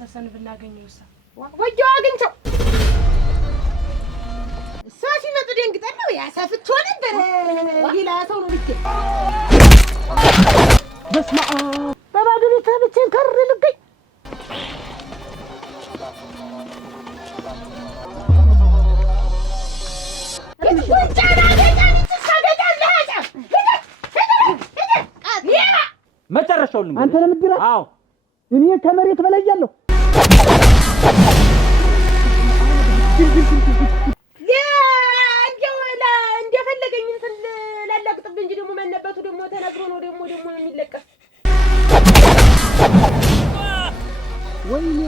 ገሰሰን ብናገኘውሳ ወጆ አግኝተው ሰው ሲመጡ ደንግጠን ነው ያሳፍቶ ነበር ሌላ ሰው ነው ልክ በስመ አብ በባዶ ቤት ብቻዬን ከር ልገኝ መጨረሻው ልንገርህ አንተ ለምድራ አዎ እኔ ከመሬት በላይ ያለሁ እንደፈለገኝ እንትን ላላቅጥብ እንጂ ደግሞ መነበቱ ደግሞ ተነግሮ ነው ደግሞ የሚለቀስ ወይኔ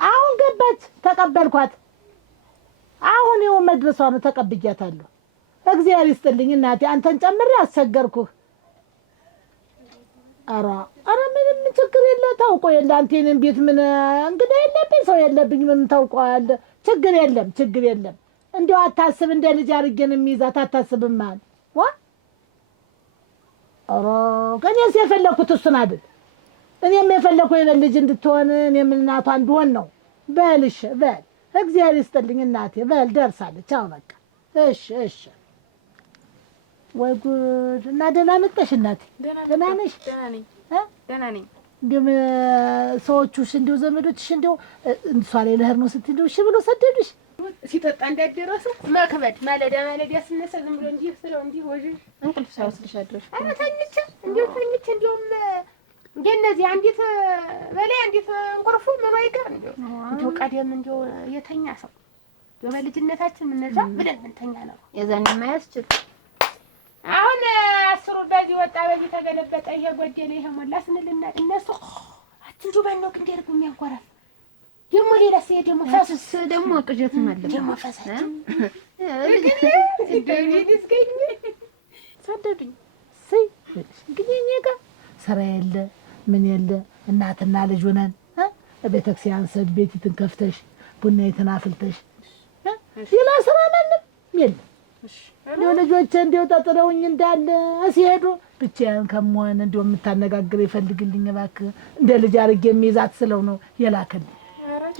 አሁን ገባች ተቀበልኳት አሁን ይኸው መድረሷ ነው ተቀብያታለሁ እግዚአብሔር ይስጥልኝ እናቴ አንተን ጨምሬ አስቸገርኩህ ኧረ ምንም ችግር የለ ታውቆ የለ አንቴንም ቤት ምን እንግዲህ የለብኝ ሰው የለብኝ ምን ታውቀዋል ችግር የለም እንዲያው አታስብ እንደ ልጅ አድርጌን የሚይዛት አታስብም ማለት ዋ ኧረ ከእኔስ የፈለኩት እሱን አይደል እኔም የፈለኩ የበል ልጅ እንድትሆን እኔም እናቷ እንድሆን ነው በልሽ በል እግዚአብሔር ይስጥልኝ እናቴ በል ደርሳለች አሁን በቃ እሺ ወይ ጉድ እና ደህና መጣሽ እናቴ ደህና ነሽ ደህና ነኝ እንደም ሰዎቹሽ እንደው ዘመዶችሽ እንደው እሷ ላይ ለህር ነው ስትይ እንደው እሺ ብሎ ሰደዱሽ ሲጠጣ እንዳደረሰ መክበድ ማለዳ ስነሳ ዝም ብሎ እንዲህ ስለው እንዲህ ወዥ እንቅልፍ ሳይወስድሽ አድረሽ ተኝቼ እንደውም እንደነዚህ አንዲት በላይ አንዲት እንቁርፉ ምን አይቀር እንደው ቀደም እንደው የተኛ ሰው በልጅነታችን ምንዛ ብለን ምንተኛ ነው የዛኔ ማያስችል አሁን አስሩ በዚህ ወጣ በዚህ ተገለበጠ ይሄ ጎደለ ይሄ ሞላ ስንልና እነሱ አትንጁ ባንው እንደርጉ የሚያንቆራፍ ደግሞ ሌላ ሰው ደግሞ ፈስስ ደግሞ ቅጀት ማለት ደግሞ ፈሳች ሰደዱኝ እንግዲህ እኔ ጋር ስራ የለ ምን የለ እናትና ልጅ ሆነን ቤተክርስቲያን ሰድ ቤቲትን ከፍተሽ ቡና የተናፍልተሽ ሌላ ስራ ምንም የለም እንደው ልጆቼ እንደው ተጥረውኝ እንዳለ ሲሄዱ ብቻዬን ከመሆን እንደው የምታነጋግር ይፈልግልኝ እባክህ እንደ ልጅ አድርጌ የሚይዛት ስለው ነው የላከልኝ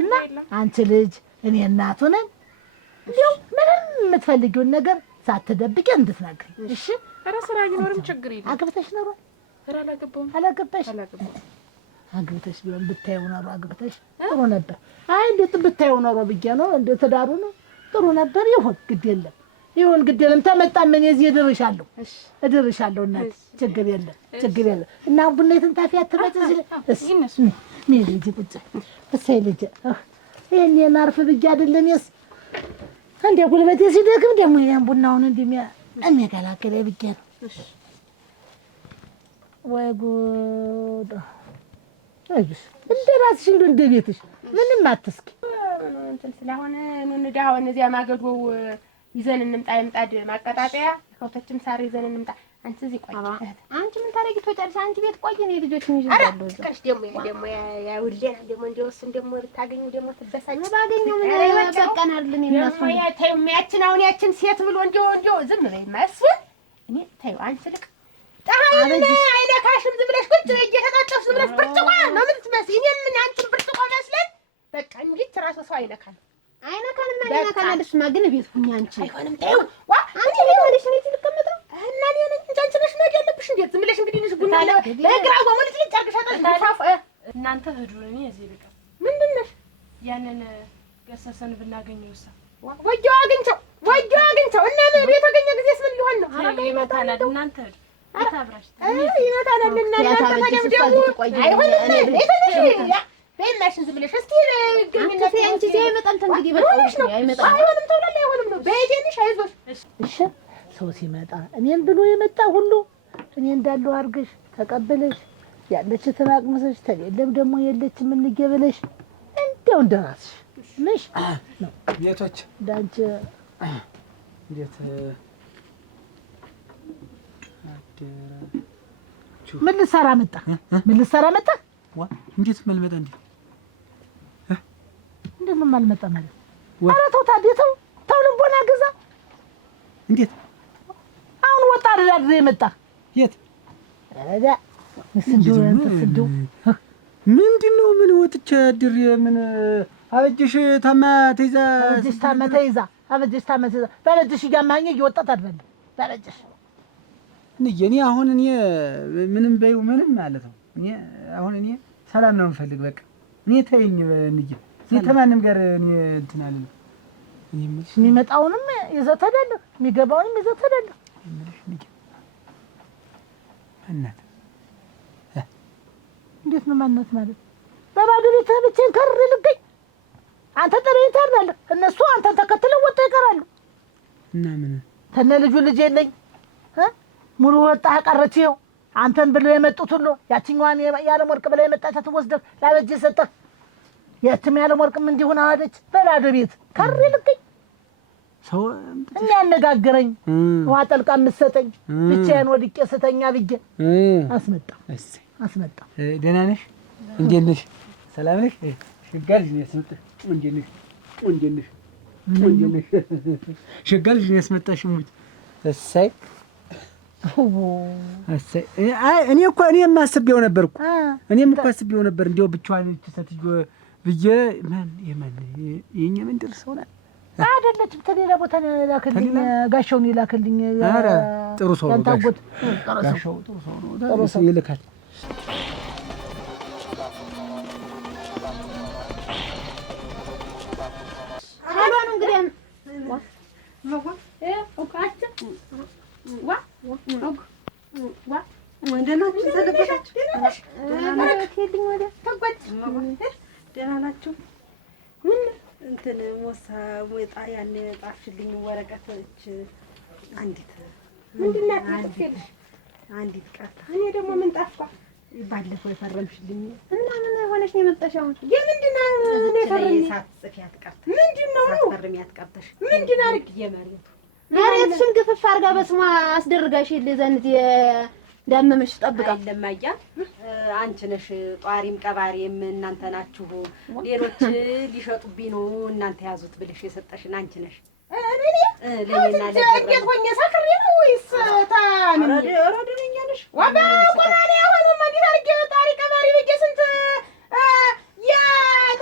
እና አንቺ ልጅ እኔ እናቱ ነኝ እንደው ምንም የምትፈልጊውን ነገር ሳትደብቂ እንድትነግሪኝ እሺ ኧረ ስራ ቢኖርም ችግር የለም አግብተሽ ነው ኧረ አላገባሽ አግብተሽ ቢሆን ብታየው ነው አግብተሽ ጥሩ ነበር አይ እንዴት ብታየው ነው ብዬ ነው እንደ ተዳሩ ነው ጥሩ ነበር ይሁን ግድ የለም ተመጣ ምን የዚህ እድርሻለሁ እናት ችግር የለም እና ቡና የተንታፊ አትመጭ እዚህ እነሱ ምን ልጅ ቁጭ እሰይ ልጅ ይሄን የማርፍ ብዬ አይደለም የስ እንደ ጉልበቴ ሲደክም ደግሞ ያን ቡናውን የሚያገላግል ብዬ ነው ወይ ጉድ አይሽ እንደ ራስሽ እንደ ቤትሽ ምንም አትስኪ እንትን ስለሆነ እንንዳው እነዚያ ማገዶው ይዘን እንምጣ የምጣድ ማቀጣጠያ ከውተችም ሳር ይዘን እንምጣ አንቺ እዚህ ቆይ አንቺ ምን ታረጊ ትወጫለሽ አንቺ ቤት ቆይ ነው ልጆችን ይዤልሻለሁ ትቀርሽ ደግሞ ያውልኝ ደግሞ እንደውስ ደግሞ ልታገኙ ደግሞ ትበሳጭ ባገኘው ምን በቀናልን እነሱ ያችን አሁን ያችን ሴት ብሎ እንደው ዝም በይ ማስወል እኔ ታዩ አንቺ ልክ ታሃይና አይነካሽም ዝም ብለሽ ቁጭ እየተጣጣሽ ዝም ብለሽ ብርጭቆ ነው ምን ትመስይ እኔ ምን አንቺን ብርጭቆ መስለን በቃ እንጂ ትራሱ ሰው አይነካል አይነካልሽማ ግን ቤት ሁኚ አንቺ አይሆንም ታዩ ዋ አንቺ ቤት ሆነሽ ነው ልትቀመጠው እና እኔ አንቺ ነሽ ነው ያለብሽ እንዴት ዝም ብለሽ እንግዲህ ነሽ ቡና ለግራ ጎመልት ልጨርሻታል እናንተ ሂዱ እኔ እዚህ ልቀር ምንድን ነሽ ያንን ገሰሰን ብናገኘውሳ ወጆ አግኝተው እና ምን የተገኘ ጊዜስ ምን ሊሆን ነው ይመታናል እናንተ አታብራሽ ይመታናል እና እናንተ ደግሞ አይሆንም የተነሽ በእናትሽ ዝም ብለሽ እስኪ ገኝና አንቺ እዚህ አይመጣም እንግዲህ በቃ አይመጣም አይሆንም ተውላላ አይሆንም ነው በየኔሽ አይዞሽ እሺ ሰው ሲመጣ እኔን ብሎ የመጣ ሁሉ እኔ እንዳለው አድርገሽ ተቀበለሽ ያለች ተናቅመሰሽ ተሌለም ደግሞ የለች ምን ልገበለሽ እንደው እንደራስሽ ነሽ ነው ቤቶች ዳንቺ እንዴት ምን ልሰራ መጣ ዋ እንዴት መልመጣ እንዴ እንደምን አልመጣ ማለት ኧረ ተው ታዲያ ተው ልቦና ግዛ እንዴት አሁን ወጣ አይደል የመጣ የት አዳ መስንዱ ምንድነው ምን ወጥቼ አድሬ ምን አበጅሽ ታማ ተይዛ አበጅሽ ታማ ተይዛ በበጅሽ እያማኘ እየወጣት አይደል በበጅሽ እኔ አሁን ምንም በይው ምንም ማለት ነው እኔ ሰላም ነው የምፈልግ በቃ እኔ ተይኝ እንጂ እኔ ተማንም ጋር እንትን አለኝ የሚመጣውንም ይዘህ ትሄዳለህ የሚገባውንም ይዘህ ትሄዳለህ እምልሽ ንቂ እናት እንዴት ነው ማንነት ማለት በባዶ ቤትህ ብቻዬን ከር ልገኝ አንተ ጥሬን ታርናለህ እነሱ አንተን ተከትለው ወጥተው ይቀራሉ እና ምን ተነ ልጅ የለኝ ሙሉ ወጣህ ቀረች ይኸው አንተን ብለው የመጡት ሁሉ ያቺኛዋን የዓለም ወርቅ ብለው የመጣቻት ወስደህ ላበጅ ሰጠህ የትም የዓለም ወርቅም እንዲሆን አለች በባዶ ቤት ከር ልገኝ ሰው የሚያነጋግረኝ ውሃ ጠልቃ የምትሰጠኝ ብቻዬን ወድቄ ስተኛ ብዬ አስመጣ ደህና ነሽ እንዴት ነሽ ሰላም ነሽ ሸጋ ልጅ ነው ያስመጣሽ እንዴት ነሽ ሸጋ ልጅ ነው ያስመጣሽ ሙት እሰይ እኔም አስቤው ነበር እኮ አስቤው ነበር እንደው ብቻዋን ተሰትጆ ብዬ ማን የኛ መንደር ሰው ናት አይደለችም ተሌላ ቦታ ላከልኝ ጋሻውን ይላከልኝ ኧረ ጥሩ ሰው ነው ጋሻው ጥሩ ሰው ነው ይልካል አሁን እንግዲህ ደህና ናችሁ? ምን እንትን ሞሳ ወጣ ያን ጣፍሽልኝ ወረቀቶች አንዲት ምንድን ናት የምትልሽ? አንዲት ቀርታ እኔ ደግሞ ምን ጠፋ? ባለፈው የፈረምሽልኝ እና ምን ሆነሽ ነው የመጣሽ? አሁን የምንድን ነው የፈረምሽ? ሳትጽፊያት ቀርተሽ ምንድን ነው ሳትፈርሚያት ቀርተሽ ምንድን አድርግ መሬቱን ግፍፍ አድርጋ በስሟ አስደርጋሽ ዘንድ እንዳመመሽ ጠብቃ ለማያ አንቺ ነሽ ጧሪም ቀባሪም እናንተ ናችሁ ሌሎች ሊሸጡብኝ ነው እናንተ ያዙት ብለሽ የሰጠሽን አንቺ ነሽ ለኔና ለጌት ሆኜ ሰክሬ ነው ወይስ ታምን ረድነኛ ነሽ ዋጋ ቆራኔ አሁን ማዲር አርጌ ጧሪ ቀባሪ ብዬ ስንት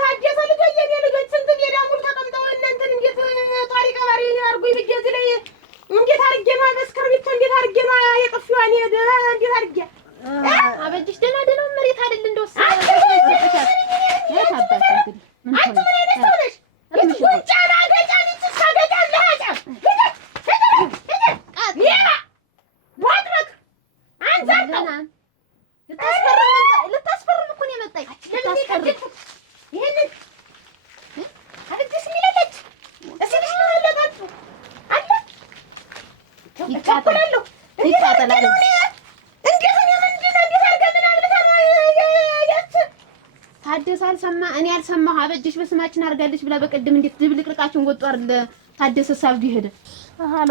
ታደሰ ልጆች የኔ ልጆች ስንት ሜዳ ሙሉ ተቀምጠው እናንተን እንዴት ጧሪ ቀባሪ አርጉኝ ብዬ እዚህ ላይ እንዴት አርጌ ነው በስክርቢቶ እንዴት አርጌ ነው የጥፊዋን እንዴት አርጌ አበጅሽ ደህና መሬት አይደል እንደውስ የታባሽ እንግዲህ አንቺ ምን አይነት ሰው ነሽ? ጫና ገጫን ይስሳገጫ ለሃጫ ልታስፈርም እኮ ነው የመጣኝ ልታስፈርም ይሄንን አበጅሽ ሚለለች እስኪ ነው ለጋችሁ አለ ይቃጠላለሁ ይቃጠላለሁ ታደሰ አልሰማ እኔ አልሰማሁ አበጅሽ በስማችን አድርጋለች ብላ በቀደም እንዴት ድብልቅልቃችን ወጡ አይደል ታደሰ ሳብዲ ሄደ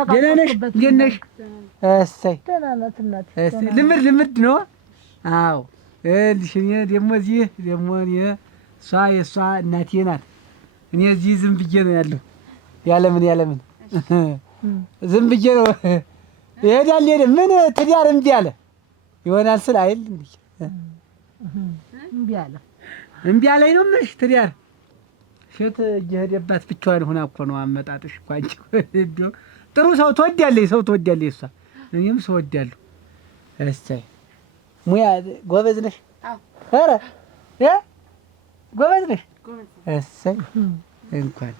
ደህና ነሽ እንዴት ነሽ እሰይ ደህና ናት እናቴ እሰይ ልምድ ነው አዎ እልሽ እኔ ደግሞ እዚህ ደግሞ የእሷ እናቴ ናት እኔ እዚህ ዝም ብዬ ነው ያለው ያለምን ዝም ብዬ ነው ይሄዳል ምን ትዳር እምቢ አለ ይሆናል ስል አይል እምቢ አለኝ ነው የምልሽ ትዳር ሴት እየሄደባት ብቻዋን ሆና እኮ ነው አመጣጥሽ እኮ አንቺ እንደው ጥሩ ሰው ትወዳለች እሷ እኔም ሰው እወዳለሁ እሰይ ሙያ ጎበዝ ነሽ አዎ ኧረ ጎበዝ ነሽ እሰይ እንኳን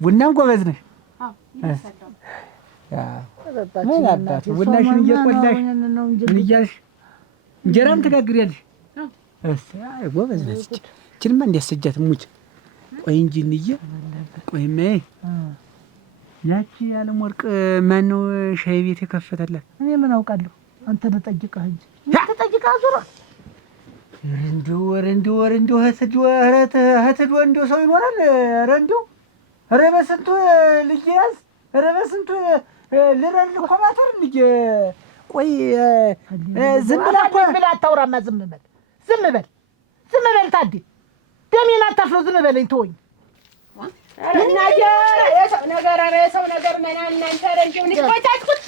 ቡናም ጎበዝ ነሽ አዎ ምን አባቱ ቡናሽን እየቆላሽ ምን እያልሽ እንጀራም ትጋግሪያለሽ እሰይ ጎበዝ ነሽ እችንማ እንዲያሰጃት ሙች ቆይ እንጂ እንዬ ቆይማ ያቺ የዓለም ወርቅ ማነው ሻይ ቤት የከፈተላት እኔ ምን አውቃለሁ አንተ ተጠይቀህ እንጂ ተጠይቀህ ዙራ እንደው ህትዶ እንደው ሰው ይኖራል ኧረ በስንቱ ልጅ ያዝ ኧረ በስንቱ ልረል ኮማተር ልጅ ቆይ ዝም ብላ አታውራማ ዝም በል ታዲ ደሜን አታፍለው ዝም በለኝ ተወኝ እና የሰው ነገር ኧረ የሰው ነገር ምን እናንተ ረንጂው ንቆታችሁት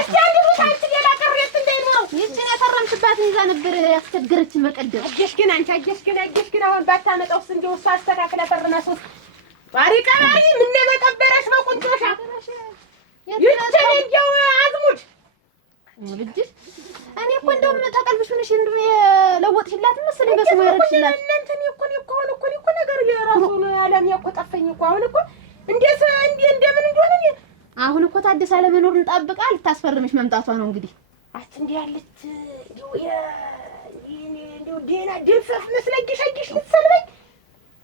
እስቲ አንድ ቦታ ሌላ ቅሬት እንዳይኖረው ይችን ያፈረምሽባትን ይዛ ነበር ያስቸገረችን መቀደም አጀሽ ግን አንቺ አጀሽ ግን አሁን ባታመጣውስ እንደው እሷ አስተካክላ ፈርናሱስ ባሪ ቀባሪ ምን መቀበረሽ በቁንጮሻ ይችን እንደው አዝሙድ ልጅሽ እኔ እኮ እንደውም ተቀልብሽ ሆነሽ እንደው የለወጥሽላት መሰለኝ በስሙ ያረግሽላት እናንተ እኮ ነገር የራሱ ነው ያለም እኮ ጠፈኝ እኮ አሁን እኮ እንዴት እንደምን እንደሆነ አሁን እኮ ታደሰ አለመኖርን ጠብቃ ልታስፈርምሽ መምጣቷ ነው እንግዲህ አት እንዴ ያለች እንደው ዴና ድንፈፍ መስለኝሽ ልትሰልበኝ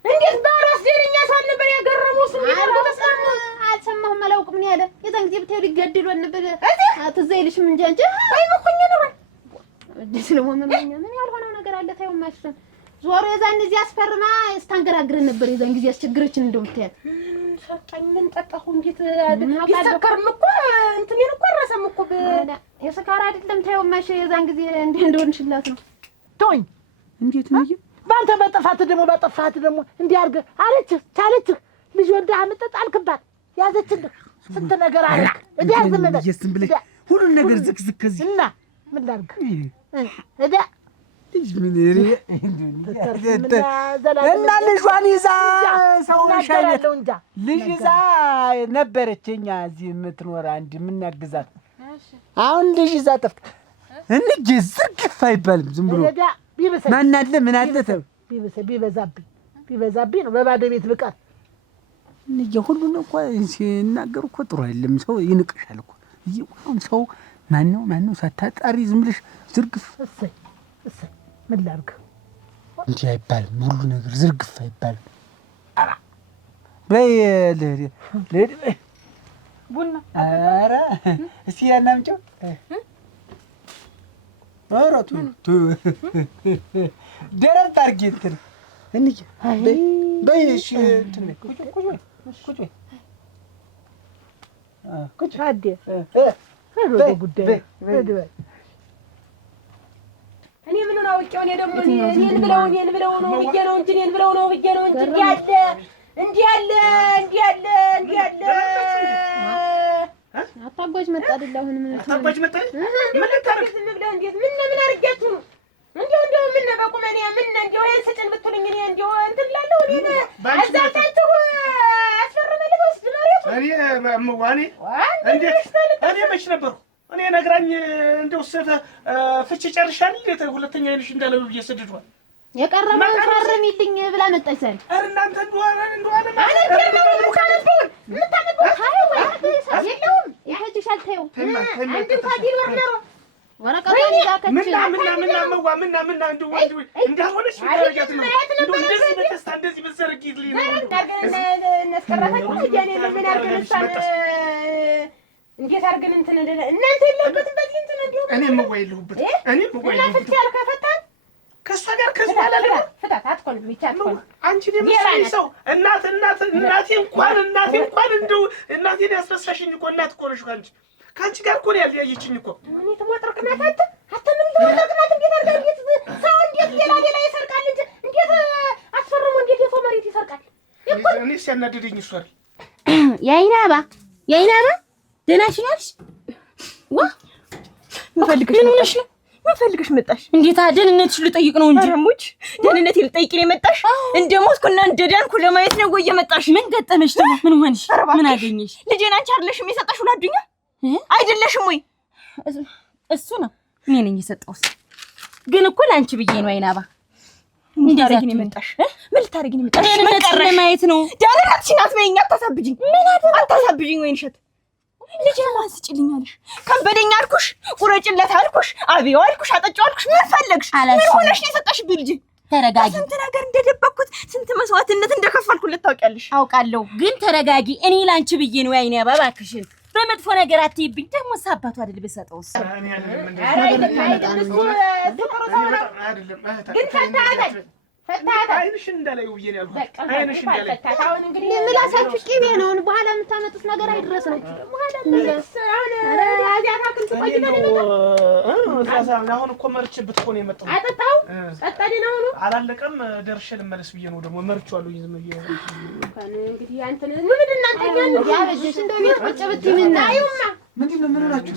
እንዴት ባራስ ደረኛ ሳል ነበር ያገረመው ስሜት አልሰማሁም አላውቅም ምን ያለ የዛን ጊዜ ብታዩ ሊገድሉን ነበር ትዝ አይልሽም እንጂ አንቺ አይመኩኝ ነው ስለሆነ ምን ያልሆነው ነገር አለ ታየው ማሽን ዞሮ የዛን ጊዜ አስፈርማ ስታንገራግረን ነበር የዛን ጊዜ አስቸግረችን እንደምትያት ሰጣኝ ምን ጠጣሁ እንዴት ይሰከርም እኮ እንትን እኮ ረሰም እኮ የሰካራ አይደለም ታየው ማሽ የዛን ጊዜ እንደሆንሽላት ነው ተወኝ እንዴት ነው ባንተ በጥፋት ደግሞ እንዲህ አድርገህ ቻለች ልጅ ወልዳ አመጣጥ አልክባት ያዘችልህ ስንት ነገር አለ እንዴ ያዝመደ ይስም ብለሽ ሁሉን ነገር ዝክዝክ ከዚህ እና ምን ላድርግ እዳ ልጅ ምን ይሪ እና ልጇን ይዛ ሰው ሻይት ልጅ ይዛ ነበረችኛ እዚህ የምትኖር አንድ የምናግዛት አሁን ልጅ ይዛ ጠፍታ እንጂ ዝርግፍ አይባልም ዝም ብሎ ማን አለ ምን አለ ተው ቢበዛብኝ ነው በባዶ ቤት ብቀር ሁሉን እኮ ሲናገሩ እኮ ጥሩ አይደለም ሰው ይንቅሻል እኮ ይሁን ሰው ማን ነው ሳታጣሪ ዝም ብለሽ ዝርግፍ እሰይ ምን ላድርግ እንጂ አይባልም ሁሉ ነገር ዝርግፍ አይባልም አራ በይ ቡና አራ እስቲ ያናምጪው አራቱ ደረብ ታርጊ እንትን እንጂ በይሽ እንትን ቁጭ አደ ጉዳይ እኔ ምን ነው አውቄው እኔ ደግሞ እኔን ብለው ነው ብዬ ነው እንጂ እንዲህ ያለ አታጓጅ መጣ አይደል አሁን ምን አታጓጅ መጣ ምን ልታረግ እንዴት ምን አርጋችሁ ነው እንደው ምን በቁመኔ ምን እንደው ይሄን ስጭን ብትሉኝ እኔ እንደው እንትን ላለው እኔ አዛታችሁ አስፈረመ ልወስድ ነው እኔ ማዋኔ እንዴት እኔ መች ነበርኩ እኔ ነግራኝ እንደው ፍቺ ጨርሻል እንዴት ሁለተኛ አይልሽ እንዳለው እየሰደድዋል የቀረበው ፈርሚልኝ ብላ መጣች አይደል አረ እናንተ እንደዋለ ማለት ነው ታነቡን ምታነቡት ታዩ የለውም ያህጅሻል ታዩ አንድ ታዲል ወርነሮ ወረቀቱን ይዛከች ምና እንደው እንዳልሆነሽ ይደረጋት ነው እንደዚህ በተስታ እንደዚህ በዘረጊልኝ ነው ነስከራታችሁ ያኔ ምን አርገንሳን እንዴት አርገን እንትን እናንተ የለበትም በዚህ እንትን እንደው እኔ መዋይልሁበት እኔ መዋይልሁበት እናንተ ያልከፈታል ከሷ ጋር ከስታ አላለ ፍታት አትቆልም ይቻላል አንቺ ደምሰኝ ሰው እናቴ እንኳን እንደው እናቴን ያስረሳሽኝ እኮ እናት እኮ ነሽ ካንቺ ጋር እኮ ነው ያለያየችኝ እኮ እኔ ተሞጥርክናት አትምን ተሞጥርክናት እንዴት አርጋት ሰው እንዴት ሌላ ይሰርቃል እንዴት አስፈርሙ እንዴት የሰው መሬት ይሰርቃል እኔ ሲያናደደኝ እሷ አይደል ያይናባ ደህና ነሽ ዋ ፈልገሽ መጣሽ እንዴት ደህንነትሽ ልጠይቅ ነው እንጂ አረሙች ደህንነቴ ልጠይቅ ነው የመጣሽ እንደሞትኩና እንደዳንኩ ለማየት ነው ወይ የመጣሽ ምን ገጠመሽ ደግሞ ምን ሆነሽ ምን አገኘሽ ልጄን አንቺ አይደለሽም የሰጠሽው ላዱኛ አይደለሽም ወይ እሱ ነው እኔ ነኝ የሰጠሁት ግን እኮ ላንቺ ብዬ ነው አይናባ ምን ታረጊኝ የመጣሽ ምን ልታረጊኝ የመጣሽ ደህንነትሽ ለማየት ነው ደህንነትሽን አትበይኝ አታሳብጂኝ አታሳብጂኝ ወይን እሸት ልጄን ማስጭልኛለሽ ከበደኝ አልኩሽ ቁረጭለት አልኩሽ አብየው አልኩሽ አጠጫው አልኩሽ ምን ፈለግሽ ምን ሆነሽ ነው የሰጠሽብኝ ልጄ ተረጋጊ ስንት ነገር እንደደበቅኩት ስንት መስዋዕትነት እንደከፈልኩለት ታውቂያለሽ አውቃለሁ ግን ተረጋጊ እኔ ላንቺ ብዬ ነው አይናባ እባክሽን በመጥፎ ነገር አትይብኝ ደግሞ ሳባቱ አይደል በሰጠውስ አይንሽን እንዳላየው ብዬ ነው ያልኩት አይንሽን እንዳላየው አሁን እንግዲህ ምላሳችሁ ቅቤ ነው በኋላ የምታመጡት ነገር አይድረስ ነው አሁን እኮ መርቼበት እኮ ነው የመጣው አጠጣው ቀጣይ ነው ነው አላለቀም። ደርሼ ልመለስ ብዬ ነው ደግሞ መርቻለሁ። ዝም ብዬ እንግዲህ አንተን ምን እናንተኛ ነው ያበጀሽ እንደው ቤት ቁጭ ብትይ ምን አይውማ ምንድነው ምን ሆናችሁ?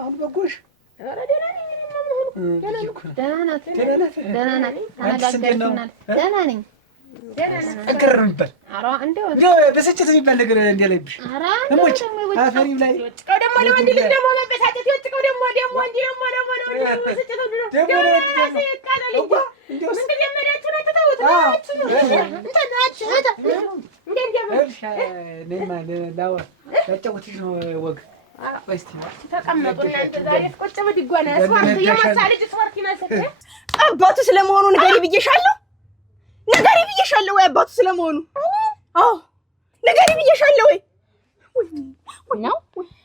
አሁን በጎሽ ደህና ነኝ። ጠንከር ነው የሚባል በስጭት የሚባል ነገር እንዲያለብሽ እሞች አፈሪም ላይ ደግሞ ለወንድ ልጅ ደግሞ መበሳጨት ይወጥቀው ደግሞ እንዲህ ደግሞ በስጭት አባቱ ስለመሆኑ ንገሪ ብዬሻለሁ። ንገሪ ብዬሻለሁ ወይ አባቱ ስለመሆኑ? አዎ ንገሪ ብዬሻለሁ ወይ?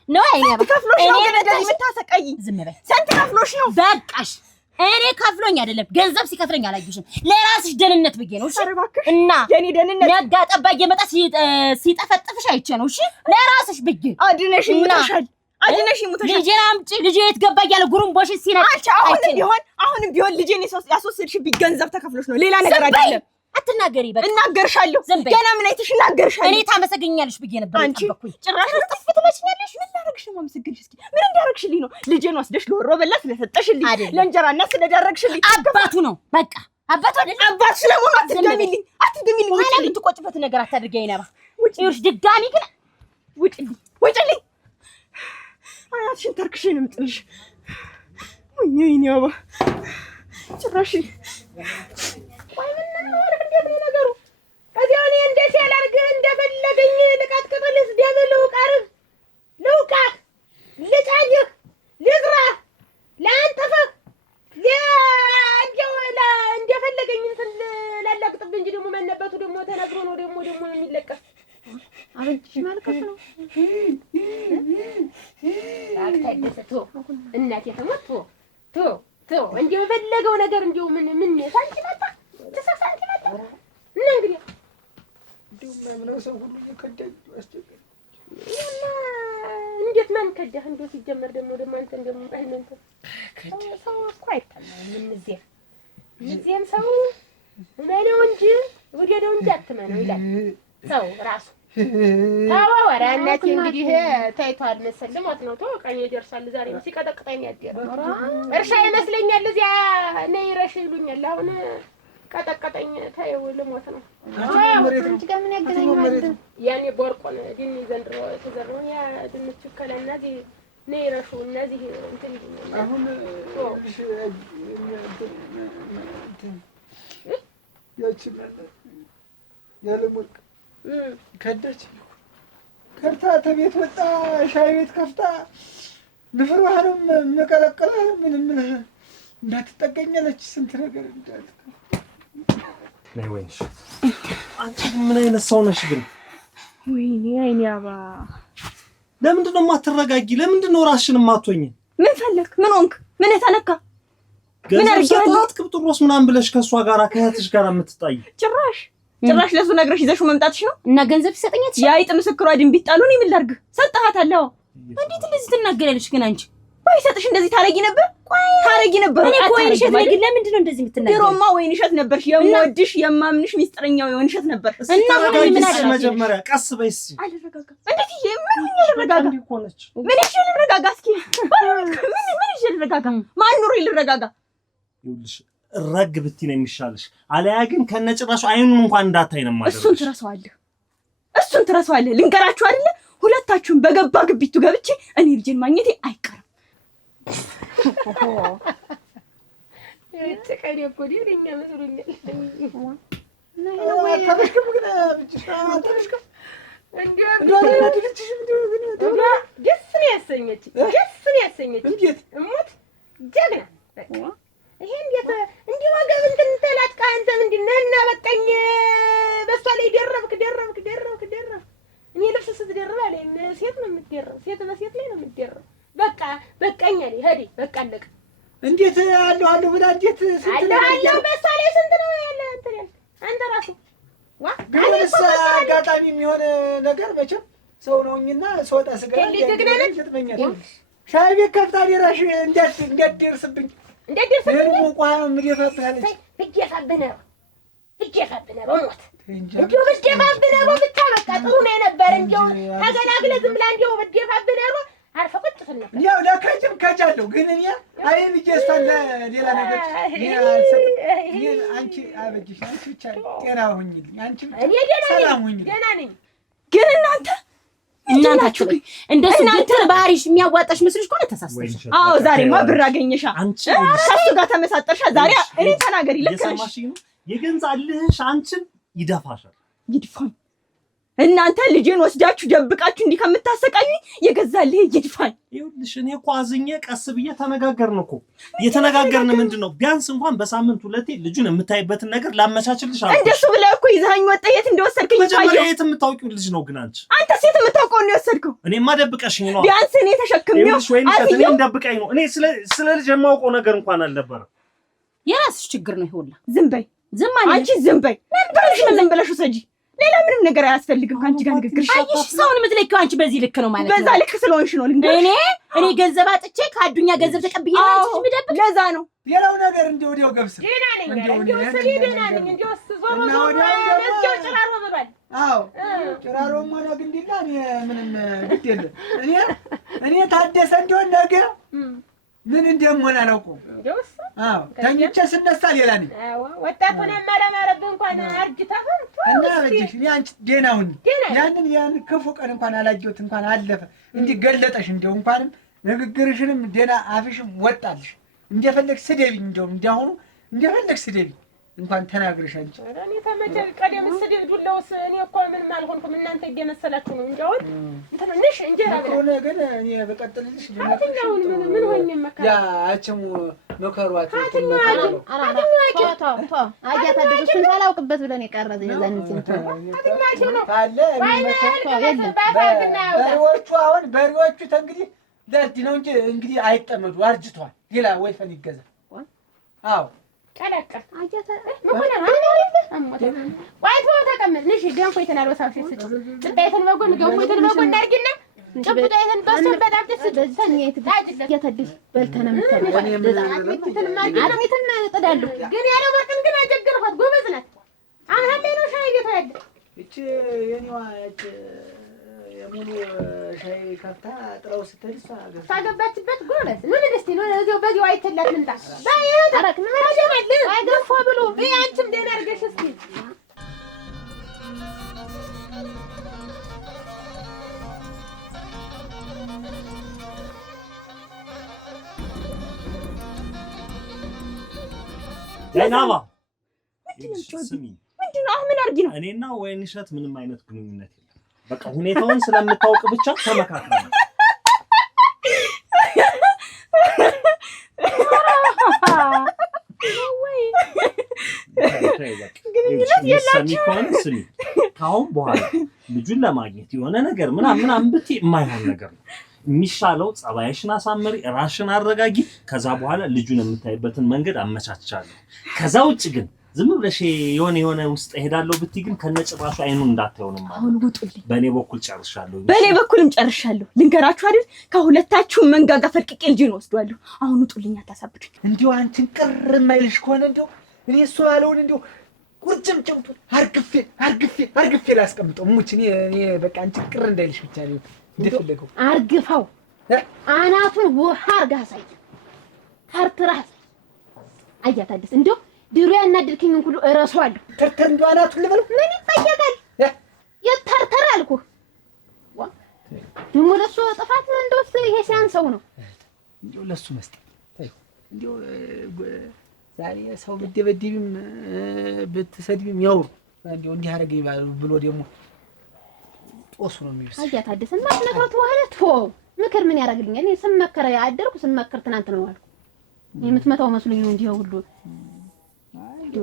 ነው አይኔ ከፍሎሽ ነው እንደዚህ የምታሰቃይ? ዝም በይ። ስንት ከፍሎሽ ነው? በቃሽ። እኔ ከፍሎኝ አይደለም ገንዘብ ሲከፍለኝ አላየሽም። ለራስሽ ደህንነት ብዬ ነው። እሺ እና የኔ ደህንነት ነጋ ጠባ እየመጣ ሲጠፈጥፍሽ አይቼ ነው። እሺ ለራስሽ ብዬ አድነሽ ይሙታሻል። አድነሽ ይሙታሻል። ልጄን አምጪ ልጄ የት ገባ እያለ ጉሩምቦሽ ሲነጭ አሁንም ቢሆን ልጄን ያስወሰድሽብኝ ገንዘብ ተከፍሎሽ ነው፣ ሌላ ነገር አይደለም። አትናገሪ። በቃ እናገርሻለሁ። ገና ምን አይተሽ እናገርሻለሁ። እኔ ታመሰግኛለሽ ብዬ ነበር። አንቺ ጭራሽ ጥፍ ትመችኛለሽ። ምን ላደርግሽ ነው የማመሰግንሽ? እስኪ ምን እንዳደረግሽልኝ ነው? ልጄን ወስደሽ ለወሮ በላ ስለሰጠሽልኝ፣ ለእንጀራ እናት ስለዳረግሽልኝ። አባቱ ነው በቃ አባቱ አይደል? አባቱ ስለመሆኑ አትድገሚልኝ። ኋላ ልትቆጭበት ነገር አታድርገኝ ነባ። ይኸውልሽ ድጋሚ ግን ውጭልኝ። አያትሽን ተርክሼ ነው የምጥልሽ። ወይኔ አባ ጭራሽ ቆይ ምን ነው እንዴት ነው ነገሩ? እዚያው እኔ እንዴት ያላርግ እንደፈለገኝ ልቀጥቅጥልስ ደብለው ቀርብ ልውቃት ልጫጅህ ልዝራ ለአንተፈህ እንደፈለገኝ እንትን ላለቅጥብ እንጂ ደግሞ መነበቱ ደግሞ ተነግሮ ነው ደግሞ የሚለቀስ አብጅሽ ማልከት ነው። ታይደሰቶ እናቴ ተሞቶ ቶ እንዲሁ በለገው ነገር እንዲሁ ምን ሳንቺ መጣ ተሳሳንቺ መጣ እና እንግዲህ እንዲሁ ምናምን ሰው ሁሉ እየከዳኝ አስቸገረኝ። እንዴት ማን ከዳህ? እንዴት ሲጀመር ደግሞ አንተ እንደምጣኝ ነው ሰው እኮ አይታመንም። እነዚህም ሰው እመነው እንጂ ወዲያው እንጂ አትመነው ይላል ሰው ራሱ። ኧረ እናቴ እንግዲህ ታይቷል መሰል ሞት ነው። ቀን ይደርሳል። ዛሬ ነው ሲቀጠቅጠኝ ያደረ እርሻ ይመስለኛል። እዚያ ነይ ረሽ ይሉኛል። አሁን ቀጠቀጠኝ። ታየው ልሞት ነው። አንቺ ጋር ምን ያገናኛል? ያኔ ቦርቆን ድን ዘንድሮ ተዘረው ያ ድንቹ ከለና ዲ ነይ ረሹ እነዚህ እንትን አሁን ያለሞት ከደች ከርታ ተቤት ወጣ ሻይ ቤት ከፍታ ንፍር ባህርም መቀለቀለ ምን እንዳትጠገኛለች ስንት ነገር እንዳት ነይ ወይንሽ አንቺ ምን አይነት ሰው ነሽ ግን? ወይኔ አይኔ አባ ለምንድን ነው የማትረጋጊ? ለምንድን ነው ራስሽን የማትሆኝ? ምን ፈለክ? ምን ሆንክ? ምን ተነካ? ምን አርጋለሁ? ቅብጥሮስ ምናምን ብለሽ ከሷ ጋር ከእህትሽ ጋር የምትጣይ ጭራሽ ለሱ ነግረሽ ይዘሽው መምጣትሽ ነው? እና ገንዘብ ሲሰጠኛት ያይጥ ምስክሯ ድንቢጥ ጣሉ። እኔ ምን ላድርግ? ሰጣሃታለሁ። እንዴት እንደዚህ ትናገሪያለሽ ግን አንቺ? ባይሰጥሽ እንደዚህ ታረጊ ነበር? እኔ እኮ ወይንሸት ነኝ። ግን ለምንድን ነው እንደዚህ የምትናገሪው? ድሮማ ወይንሸት ነበርሽ። የምወድሽ የማምንሽ ሚስጥረኛው ወይንሸት ነበር። እና ምን አደረግሽ? መጀመሪያ ቀስ በይስ። አልረጋጋ። እንዴት ምን ልረጋጋ? ምን ይችላል ልረጋጋ? እስኪ ምን ይችላል ልረጋጋ? ማን ኑሮ ልረጋጋ? ይኸውልሽ ረግ ብትይ ነው የሚሻልሽ። አለያ ግን ከነጭራሹ አይኑን እንኳን እንዳታይ ነው ማለት። እሱን ትረሳዋለህ። ልንገራችሁ አይደለ? ሁለታችሁም በገባ ግቢቱ ገብቼ እኔ ልጄን ማግኘቴ አይቀርም። ተቀሪ እኮ ዲኛ መስሩኛል። ደስ ነው ያሰኘች። እንዴት እሙት ጀግና ይሄ እንዴት እንዲህ ወገብ እንትን ተላጥቃ አንተ ምንድን ነህ? እና በቃኝ በሷ ላይ ደረብክ። እኔ ልብስ ስትደርብ አለኝ ሴት ነው የምትደርብ፣ ሴት በሴት ላይ ነው የምትደርብ። በቃ በቃኝ አለኝ። ሄዴ በቃ አለቀ። እንዴት አለሁ ብላ እንዴት ስንት አለሁ በሷ ላይ ስንት ነው ያለ እንትን ያልክ አንተ ራሱ ግንስ አጋጣሚ የሚሆን ነገር መቼም ሰው ነውኝና ስወጣ ስገባ ይገጥመኛል። ሻይ ቤት ከፍታ ዴራሽ እንዲያደርስብኝ ሙቋ ምደፋብህ አለች። ብደፋብህ ነው ሞት እንዲሁ ብደፋብህ ነው ብቻ በቃ ጥሩ ነው የነበረ። እንዲሁ ተገላግለህ ዝም ብላ እንዲሁ ብደፋብህ ነው አርፈህ ቁጭ ስል ነበር። ያው ለከጅም ከጃለሁ ግን እኔ አይ ብዬ እሷን ለሌላ ነገር አልሰጥም። አንቺ አበጅሽ፣ አንቺ ብቻ ጤና ሁኚልኝ፣ አንቺ ብቻ ሰላም ሁኚልኝ። ደህና ነኝ። ግን እናንታችሁ እንደሱ እናንተ ባህሪሽ የሚያዋጣሽ መስልሽ ከሆነ ተሳስተሽ። አዎ ዛሬማ ብር አገኘሻ፣ ከእሱ ጋር ተመሳጠርሻ። ዛሬ እኔ ተናገሪ ልከሽ የገንዛልሽ አንቺን ይደፋሻል። ይድፋኝ። እናንተ ልጄን ወስዳችሁ ደብቃችሁ እንዲህ ከምታሰቃዩኝ የገዛልህ ይድፋኝ። ይኸውልሽ እኔ እኮ አዝኜ ቀስ ብዬ ተነጋገርን እኮ የተነጋገርን ምንድን ነው ቢያንስ እንኳን በሳምንት ሁለቴ ልጁን የምታይበትን ነገር ላመቻችልሽ አልኩሽ። እንደሱ ብለህ እኮ ይዘኸኝ ወጣ። የት እንደወሰድከኝ መጀመሪያ የት የምታውቂው ልጅ ነው ግን አንቺ? አንተስ የት የምታውቀው ነው የወሰድከው? እኔማ ደብቀሽኝ ነው። ቢያንስ እኔ ተሸክሜው እኔም ደብቀኝ ነው። እኔ ስለ ልጅ የማውቀው ነገር እንኳን አልነበረም። የራስሽ ችግር ነው ይሁላ። ዝም በይ አንቺ ዝም በይ። ለምን ዝም ብለሽ ውሰጂ። ሌላ ምንም ነገር አያስፈልግም ካንቺ ጋር ንግግርሽ። አይሽ ሰውን የምትለኪው አንቺ በዚህ ልክ ነው ማለት ነው። በዛ ልክ ስለሆንሽ ነው። እኔ ገንዘብ አጥቼ ከአዱኛ ገንዘብ ተቀብዬ ነው አንቺ ምደብ። ለዛ ነው ሌላው ነገር እንደው ወዲያው ገብስ ደህና ነኝ ደህና ነኝ። እንደው ዞሮ ለዚህ ጭራሮ ብሏል። አዎ ጭራሮም ሆነ ግንዲላ እኔ ምንም ግድ የለም። እኔ ታደሰ እንደሆነ ነገ ምን እንደምሆን አላውቀውም። አዎ ተኝቼ ስነሳ ሌላ ነኝ። አዎ ወጣቱን አማራማረብህ እንኳን አርጅተህ እና በጅሽ እኔ አንቺ ደህና ሁኚ። ያን ክፉ ቀን እንኳን አላየሁት እንኳን አለፈ እንዲህ ገለጠሽ። እንደው እንኳንም ንግግርሽንም ደህና አፍሽም ወጣልሽ። እንደፈለግሽ ስደቢኝ፣ እንደውም እንዲያሁኑ እንደፈለግሽ ስደቢኝ እንኳን ተናግረሽ አንቺ። እኔ ተመቸ ቀደም ስድብ ዱላውስ እኔ እኮ ምንም አልሆንኩም። እናንተ እየመሰላችሁ ነው እንጂ አሁን ትንሽ እንጀራ ሆነ ግን እኔ በቀጥልልሽ አትኛውን ምን ሆኜ መከራ ያ አቸሙ መከሯት እሱን ሳላውቅበት ብለን የቀረዘ የዛን በሬዎቹ አሁን በሬዎቹ ተንግዲህ ለእርድ ነው እንግዲህ አይጠመዱ አርጅቷል። ሌላ ወይፈን ይገዛ። አዎ ቀለቀል አያታ መሆነ ዋይቶ ተቀመጥ ንሽ ገንፎ የተናልወሳው ሲስጭ ጥጣይተን በጎን ገንፎ የተን በጎን አርግና ጭብጣይተን በሰው በጣም ደስ ያተድስ በልተና አጥሚትና ጥዳለሁ ግን ያለው ወርቅን ግን አጀገርኳት። ጎበዝ ናት። አሁን ላይ ነው ሻይ ቤቷ ያለ እቺ የኔዋ እቺ የሙሉ ሻይ ከፍታ ጥራው ስትል ሳገባችበት ጎበዝ ምን ደስቲ ነው እዚያው በዚያው አይተላት ምንጣ ባይታረክ ምን አጀማል አይገፋ ብሎ አንቺም ደህና አድርገሽ እስኪ ያናባ ስሚ ምንድነው አሁን ምን አድርጊ ነው? እኔና ወይንሸት ምንም አይነት ግንኙነት የለም። በቃ ሁኔታውን ስለምታውቅ ብቻ ተመካክረን ግንኙነት የላችሁም። ስሚ ካሁን በኋላ ልጁን ለማግኘት የሆነ ነገር ምናምን ብትይ የማይሆን ነገር ነው። የሚሻለው ጸባይሽን አሳምሪ፣ ራስሽን አረጋጊ። ከዛ በኋላ ልጁን የምታይበትን መንገድ አመቻቻለሁ። ከዛ ውጭ ግን ዝም ብለሽ የሆነ ውስጥ እሄዳለሁ ብትይ ግን ከነጭራሹ አይኑን እንዳታዩንም ማለት አሁን ውጡልኝ። በእኔ በኩል ጨርሻለሁ። በእኔ በኩልም ጨርሻለሁ። ልንገራችሁ አይደል ከሁለታችሁም መንጋጋ ፈልቅቄ ልጄን ወስዷለሁ። አሁን ውጡልኝ፣ አታሳብዱኝ። እንዲሁ አንቺን ቅር የማይልሽ ከሆነ እንዲሁ እኔ እሱ ያለውን እንዲሁ ቁርጭምጭምቱ አርግፌ ላስቀምጠው ሙች እኔ በቃ አንቺን ቅር እንዳይልሽ ብቻ ነው እንደፈለገው አርግፋው አናቱን ውሃ አርጋ አሳይ ተርትራህ አያታደስ እንዴ ድሮ ያናድልከኝ ሁሉ እረሳዋለሁ። ተርተር እንደው አናቱን ልበለው ምን ይፈየጋል? የተርተር አልኩህ። ደግሞ ለሱ ጥፋት እንደውስ ይሄ ሲያንሰው ነው እንደው ለሱ መስጠት እንደው ዛሬ ሰው ብትደበድቢም ብትሰድቢም ያው እንደው እንዲህ አደረገኝ ብሎ ደግሞ ጦሱ ነው የሚብስ። አያታደስ እናትነቷት በኋላ ተው ምክር ምን ያደርግልኛል? እኔ ስመከረ ያደርኩ ስመከር ትናንት ነው አልኩ። የምትመታው መስሎኝ ነው እንጂ ሁሉ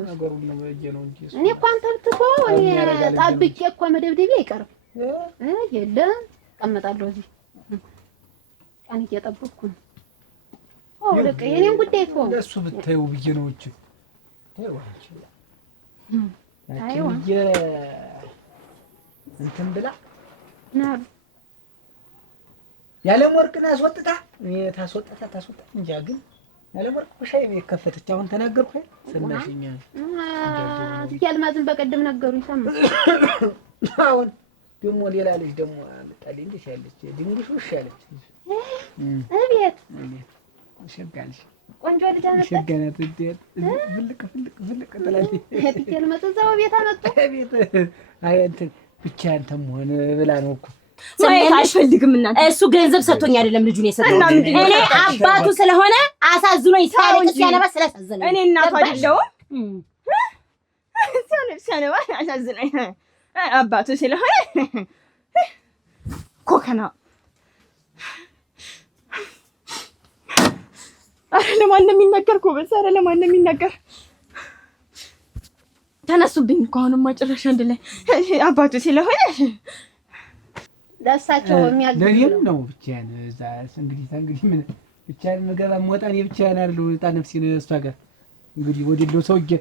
ነገሩን ነው በእጄ ነው እንጂ እኔ እኮ አንተ ብትፎ እኔ ጣብቄ እኮ መደብደቤ አይቀርም። የለም እቀመጣለሁ እዚህ ቀን እየጠበቅኩ ነው። ለቀ የኔን ጉዳይ እኮ ለሱ ብታዪው ብዬ ነው እንጂ ታይው አንቺ እንትን ብላ ያለም ወርቅን አስወጥታ ታስወጣ እንጃ። ግን ያለም ወርቅ ሻይ ቤት ከፈተች። አሁን ተናገርኩ ሰማሽኝ? አልማዝን በቀደም ነገሩኝ ሰማ። አሁን ደግሞ ሌላ ልጅ ደግሞ አመጣልኝ እንዴ ያለች ድንግሽ ውሽ ያለች እቤት ሸጋልሽ ቆንጆ ልጅ አመጣች። ሸጋናት እንዴት ፍልቅ ትላለች። እቤት መጡ እዛው ቤት አመጡ። እቤት አይ እንትን ብቻ አንተም ሆነ ብላ ነው እኮ ማየት አልፈልግም። እናንተ እሱ ገንዘብ ሰጥቶኝ አይደለም ልጁን የሰጠው እኔ አባቱ ስለሆነ አሳዝኖኝ ሲያለቅስ ሲያነባ ስለሳዘነኝ እኔ እናቱ አይደለሁም። ሲያነባ አሳዝኖኝ አባቱ ስለሆነ ኮከና ለማን እንደሚናገር ኮበስ አረ ለማን እንደሚናገር ተነሱብኝ እኮ አሁንማ ጭራሽ አንድ ላይ አባቱ ስለሆነ ለእሳቸው የሚያግዝ ነው። ብቻዬን እዛ እንግዲህ ምን ብቻዬን መገባ ሞጣኔ ብቻዬን አይደለሁ። ዕጣ ነፍሴ ነው እሷ ጋር እንግዲህ ወዲለው ሰውዬ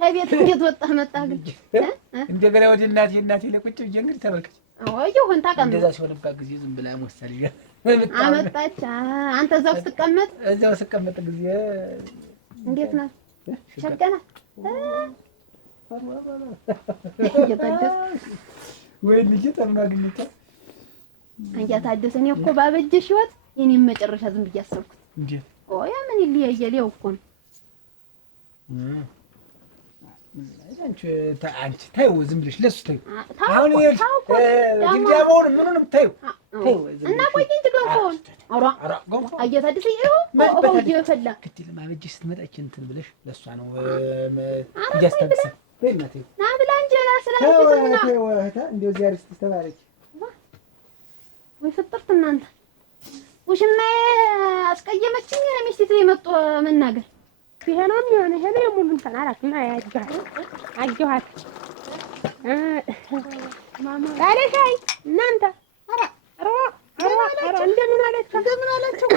ከቤት እንዴት ወጣህ መጣህ? ግን እንደገና ወደ እናቴ ለቁጭ ብዬ እንግዲህ ተመልከች። ይሁን ተቀመጥ። እንደዛ ሲሆንባት ጊዜ ዝም ብላ ሞሳል አመጣች። አንተ እዛው ስትቀመጥ ጊዜ እንዴት ናት? ሸገና ወይ ልጅ ተምና ግንታ ታደሰ። እኔ እኮ ባበጀሽ ህይወት የኔን መጨረሻ ዝም ብዬ አሰብኩት። እንዴ ያ ምን ይለያያል? ያው እኮ ነው። አንቺ ታዩ ዝም ብለሽ ለሱ ታዩ። አሁን ግንዳባውን ምኑንም ታዩ እና ቆይ እንጂ ገንፎን አራ ገንፎ ታደሰ ይኸው ይፈላ ክትል ማበጀሽ ስትመጣች እንትን ብለሽ ለሷ ነው እያስታገሰ በእናቴ ና ብላ እንጀራ ስለዚህ እንደው ዚያር ስትተባረክ ወይ ፍጥርት እናንተ ውሽማ አስቀየመችኝ። ሚስቲት የመጡ መናገር ይሄንም የሆነ ይሄ ነው ሙሉን ተናራትና አጅኋት ማማ ታለሻይ እናንተ አራ እንደምን አላችሁ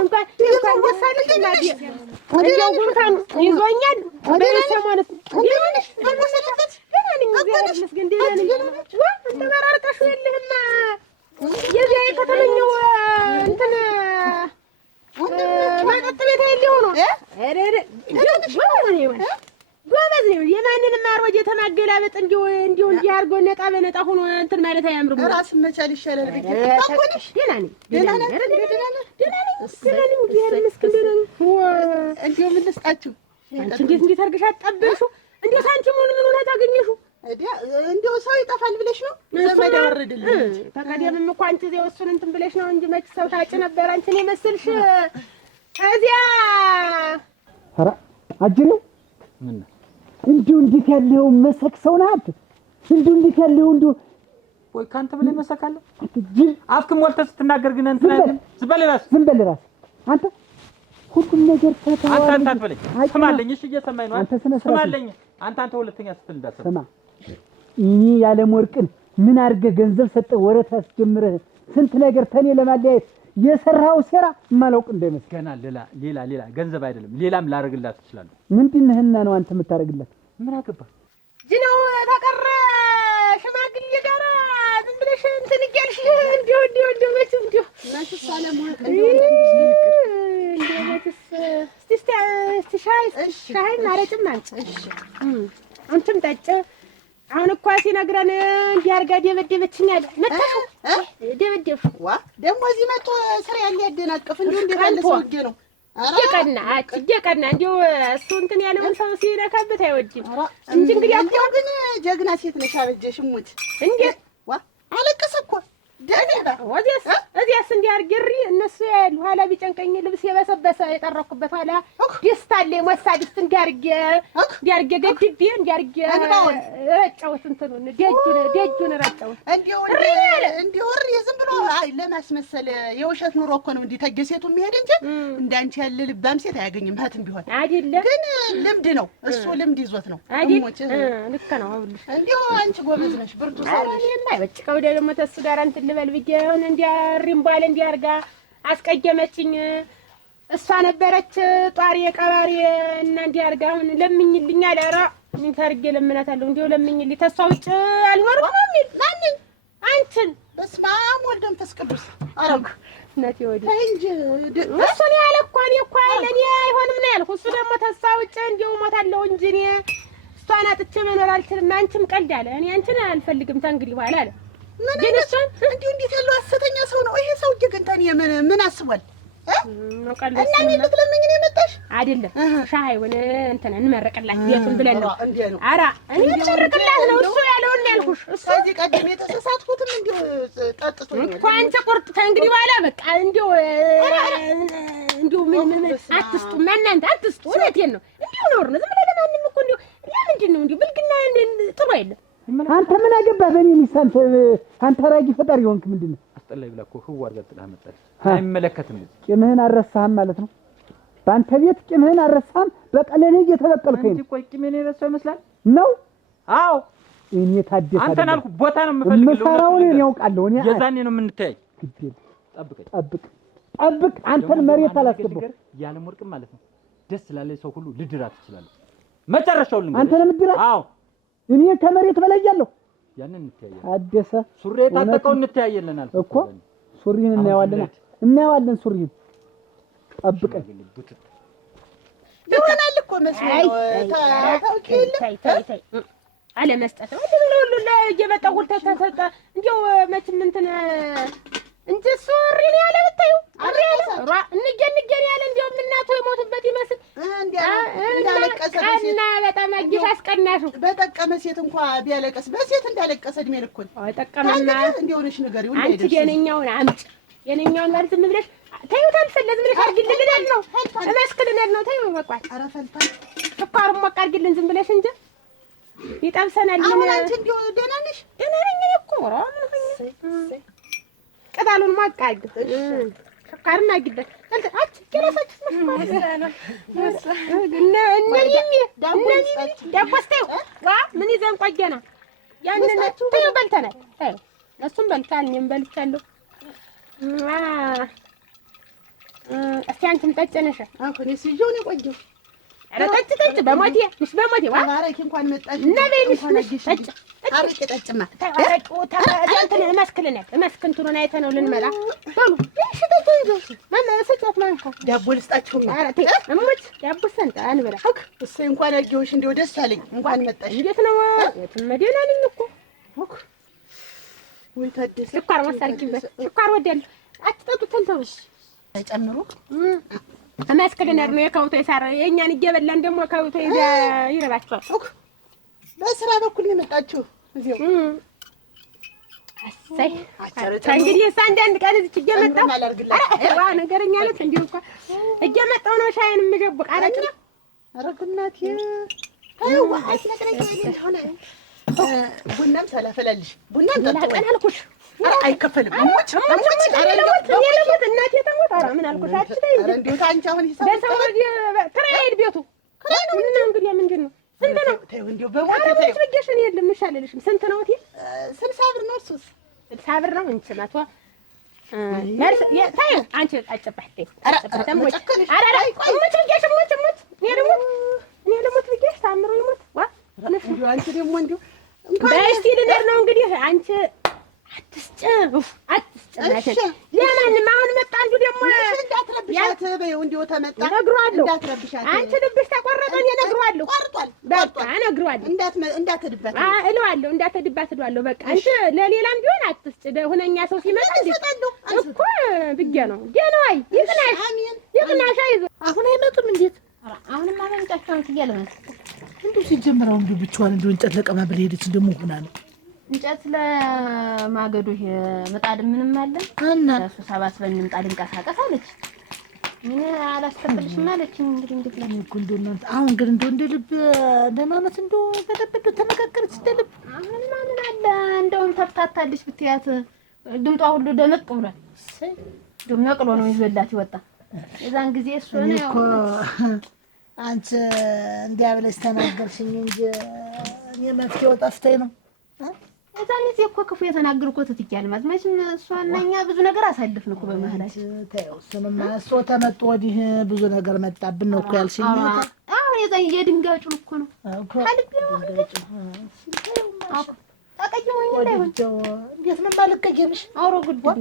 እንኳን ወሳለሽ እናት ወዲያው ጉንፋን ይዞኛል በሰሞኑን ተመራርቀሽ የለህማ የዚያ የከተመኛው እንትን መጠጥ ቤት የለው ነው። ጎበዝ ነው። የማንንም አሮጌ ተማገላበጥ እንዲሁ እንዲህ አድርጎ ነጣ በነጣ ሆኖ እንትን ማለት አያምርም። ራስ መቻል ይሻላል። ደህና ነኝ። እንዲሁ ምን ልስጣችሁ? አንቺ እንዴት አድርገሽ አጣበሽው? እንዲሁ ሳንቲሙን ምን ሆነ ታገኘሽው? እንዲሁ ሰው ይጠፋል ብለሽ ነው? ዘመድ ያወረድልኝ። ተቀደምም እኮ አንቺ እዚያው እሱን እንትን ብለሽ ነው እንጂ መች ሰው ታጭ ነበር አንቺን የመሰልሽ እዚያ። ኧረ አጅሬው እንዲሁ እንዴት ያለው መሰክ ሰው ናት። እንዲሁ እንዴት ያለው እንዲሁ ወይ ካንተ ብለህ መሰካለ አፍክ ሞልተህ ስትናገር ግን እንትን ዝም በል እራስህ አንተ ሁሉም ነገር ተታው አንተ አትበለኝ። ስማለኝ። እሺ እየሰማኝ ነው። አንተ ስማለኝ። አንተ ሁለተኛ ስትል እንዳትሰማ። ስማ እኔ ያለም ወርቅን ምን አድርገህ ገንዘብ ሰጠህ ወረት አስጀምረህ ስንት ነገር ተኔ ለማለያየት የሰራው ሴራ ማላውቅ እንደምስ ገና ሌላ ገንዘብ አይደለም ሌላም ላደርግላት እችላለሁ። ምንድነህና ነው አንተ የምታደርግላት? ምን አገባህ? ጅነው ተቀረ ሽማግሌ ጋር ዝም ብለሽ እንትን እያልሽ እንዲሁ መቼም እንዲሁ እናንተስ አለማወቅ እስቲ ሻይ ማረጭም አንቺ አንቺም ጠጭ። አሁን እኮ ሲነግረን እንዲህ አድርጋ ደበደበችኝ አለ። መጣሽ ደበደብሽ ዋ ደግሞ እዚህ መጥቶ ስራ ያለ ያደናቅፍ እንዲሁ እንዴት ያለ ሰውዬ ነው። እየቀና እንዲሁ እሱ እንትን ያለውን ሰው ሲነካበት አይወድም እንጂ እንግዲህ እንዲሁ ግን ጀግና ሴት ነሽ። አበጀሽ ሙት እንዴት ዋ አለቀሰ እኮ እዚያስ እንዲያርግሪ እነሱ ያሉ ኋላ ቢጨንቀኝ ልብስ የበሰበሰ የጠረኩበት ኋላ ደስታ አለ ሞሳዲስ እንዲያርግ ገድቤ እንዲያርግ ረጫውት እንትኑን ደጁን ረጫውት እንዲሁ ዝም ብሎ ለማስመሰል የውሸት ኑሮ እኮ ነው እንዲህ ተገሴቱ የሚሄድ እንጂ እንዳንቺ ያለ ልባም ሴት አያገኝም። እህትም ቢሆን አይደለም ግን ልምድ ነው እሱ ልምድ ይዞት ነው ልክ ነው። አሁንሽ እንዲሁ አንቺ ጎበዝ ነሽ ብርቱ ሰው ነሽ። በጭቃው ደግሞ ተሱ ጋር እንትን ልበል ብዬ ሆነ እንዲያሪም ባለ እንዲያርጋ አስቀየመችኝ። እሷ ነበረች ጧሪ ቀባሪ እና እንዲያርጋ አሁን ለምኝልኝ አለ። ኧረ ምን ታርጌ ለምናታለሁ እንዲሁ ለምኝልኝ ተሷ ውጭ አልኖርም የሚል ማንን አንቺን በስመ አብ ወልድ መንፈስ ቅዱስ አረግ ነቴ ወዲ እንጂ እሱን ያለ እኮ እኔ እኮ ለኔ አይሆንም ነው ያልኩ። እሱ ደግሞ ተሷ ውጭ እንዲሁ ሞታለሁ እንጂ እኔ እሷን አጥቼ መኖር አልችልም። አንቺም ቀልድ አለ እኔ አንቺን አልፈልግም ተንግዲህ በኋላ አለ። ግን እሷን እንዲሁ እንዴት ያለው ሐሰተኛ ሰው ነው ይሄ ሰውዬ። ግን ታኔ ምን አስቧል? እና ምን ልትለምኝ ነው የመጣሽ? አይደለም ሻይውን እንትን እንመረቅላት ቤቱን ብለን ነው። ኧረ እኔ እንመረቅላት ነው እሱ ያለውን ያልኩሽ። እሱ እዚህ ቀደም የተሳሳትኩትም እንዲሁ ጠጥቶ እኮ አንቺ ቁርጥ ከእንግዲህ በኋላ በቃ እንዲሁ ምን አትስጡ እናንተ አትስጡ። እውነቴን ነው እንዲሁ ኖር ነው ዝም ብለህ ለማንም እኮ እንዲሁ ለምንድን ነው እንዲሁ ብልግና ጥሩ አይደለም። አንተ ምን አገባህ በእኔ ሚስት? አንተ ራጊ ፈጣሪ ሆንክ። ምንድን ነው አስጠላይ ብለህ እኮ ህዋ አድርገህ ጥለህ መጣህ። አይመለከትም። ቂምህን አልረሳህም ማለት ነው። በአንተ ቤት ቂምህን አልረሳህም። በቀለኔ እየተበቀልከኝ እንጂ ቆይ ቂምህን የረሳው ይመስላል ነው? አዎ እኔ ታደሰ አንተን አልኩህ። ቦታ ነው የምፈልገው። መሳራውን እኔ ያውቃለሁ። እኔ የዛኔ ነው የምንተያይ። ጠብቅ። አንተን መሬት አላስገባው ያለም ወርቅ ማለት ነው። ደስ ላለ ሰው ሁሉ ልድራት ትችላለህ። መጨረሻው ልንገርህ። አንተ ለምድራት? አዎ እኔ ከመሬት በላይ ያለው ያንን እንተያያለን። አደሰ ሱሪ የታጠቀው እንተያየለን አልኩህ እኮ። ሱሪን እናየዋለን ሱሪን ጠብቀኝ። ይሆናል እኮ መስሎኝ ተይ አለ መስጠት ሁሉ ለየመጣው ሁሉ ተሰጠ። እንዴው መቼም እንትን እንጂ ሱሪን ያለ ብታዩ አሪያ እንገን ያለ እንዴው እናቱ የሞቱበት ይመስል እንዳለቀሰና በጣም አጊስ አስቀናሹ። በጠቀመ ሴት እንኳን ቢያለቀስ በሴት እንዳለቀሰ እድሜ ልኩን ጠቀመና እንዴውንሽ ነገር ይሁን አንቺ የነኛውን አምጭ የነኛውን ማለት ዝም ብለሽ ታዩ ታልፈለ ዝም ብለሽ አርግልልናል ነው እመስክልናል ነው ታዩ በቃ። ኧረ ፈልታ ስኳሩን ሞቅ አርግልን ዝም ብለሽ እንጂ ይጠብሰናል። አሁን አንቺ እንዴው ደህና ነሽ? ደህና ነኝ እኮ ምን ቅጠሉን ሞቅ አድርግ ስኳርና አግበት አንቺ ከራሳችሁ ዳቦስቴው ዋ ምን ይዘን ቆየና ያንን ተዩ በልተናል። ተዩ እሱም በልታል እኔም በልቻለሁ። እስኪ አንቺም ጠጭ ነሽ። አሁን ሲጆን የቆየው ኧረ ጠጭ በሞቴ ንሽ በሞቴ ዋ ማራኪ እንኳን መጣሽ እና በይንሽ ጠጭ አርቄ ጠጭማ ታረቁ ታንተን መስክንቱን አይተነው ልንመጣ በሉ እሺ ተይዞ ማማ ሰጣት ማንካ ዳቦ ልስጣችሁ። ኧረ ተይ እሙት ዳቦ ሰንጣ አንበላ እሰይ እንኳን አየሁሽ እንደው ደስ አለኝ። እንኳን መጣሽ። እንዴት ነው መዲና ነኝ እኮ ወይ ታደሰ ስኳር ወሰርኪበት ስኳር ወደል አትጠጡ ተንተውሽ አይጨምሩ መስክልናል ነው የከውቶ ይሳር የኛን እየበላን ደግሞ ከውቶ ይረባችኋል። በስራ በኩል ነው የመጣችሁ እዚሁ አሰይ እንግዲህ አንዳንድ ቀን እዚህ እየመጣሁ ዋ ነገረኛ ነች እንዲሁ እኮ እየመጣሁ ነው ሻይን የምደብቅ አረግና አረግናት ታየው አስነግረኝ ሆነ ቡናም ሳላፈላልሽ ቡናም ጠጥቶ አልኩሽ። አይከፈልም። አሞች እናቴ ተሞት። ኧረ ምን አልኩሽ? አትበይ እንዴ እንዴት አንቺ አሁን ሂሳብ ትራይድ ቤቱ ምን እንግዲህ ምንድን ነው ስንት ነው? ተይው እንዴው በሞት ተይው ልጅሽን የለም እሻለልሽም ስንት ነው? እቴ 60 ብር ነው። እሱስ 60 ብር ነው። እንቺ መቶ መርስ ተይው አንቺ አጨባህ ተይው ተሞች። ኧረ ሞች ልጅሽ ሞች እኔ ደግሞ ትልጅሽ ታምሩ ይሞት ዋ እንዴው አንቺ ደግሞ እንዴው በስቲ ልነር ነው እንግዲህ አንቺ አትስጨው ለማንም አሁን መጣ አንዱ ደግሞ እንዳትረብሻት በይው እንዴው ተመጣ እነግረዋለሁ። እንዳትረብሻት አንቺ ልብሽ ተቆረጠ እነግረዋለሁ። ቆርጧል በቃ እነግረዋለሁ። እንዳትድባት እለዋለሁ። እንዳትድባት እለዋለሁ። በቃ አንቺ ለሌላም ቢሆን አትስጭ። ሁነኛ ሰው ሲመጣ እኮ ብዬሽ ነው ደህናዋይ ይቅናሽ አይዞህ። አሁን አይመጡም እንዴት? አሁንማ መምጫቸውን እያለ ነው እንደው ሲጀምረው እንደው ብቻዋን እንደው እንጨት ለቀማ ብላ ሄደች እንደሞ ሆና ነው እንጨት ለማገዶ ይሄ ምጣድ ምንም አለ እና እሱ ሰባስበን ምጣድ እንቀሳቀስ አለች። ምን አላስከፍልሽም አለችኝ። እንግዲህ እንዴት ነው እንደናንተ አሁን ግን እንደ ልብ እንደማመት በደብድ ተነጋገረች እንደ ልብ። አሁን ምን አለ እንደውም ተፍታታለች ብትያት ድምጧ ሁሉ ደመቅ ብሏል። ደም ነቅሎ ነው ይዘላት ይወጣ። የዛን ጊዜ እሱ ነው እኮ አንቺ እንዲያ ብለሽ ተናገርሽኝ እንጂ እኔ መፍትሄው ጠፍቶኝ ነው። የዛን ጊዜ እኮ ክፉ የተናገርኩ ትትያል ማለት መቼም እሷና እኛ ብዙ ነገር አሳልፍን እኮ በመሀላችን። ተይው እሱንማ እሱ ተመጡ ወዲህ ብዙ ነገር መጣብን ነው እኮ ያልሽኝ። አሁን የዛን የድንጋጩን እኮ ነው ከልብ ነው ተቀይሞኝ እንዳይሆን እንዴት ነው ባልቀየምሽ? አውሮ ጉዳይ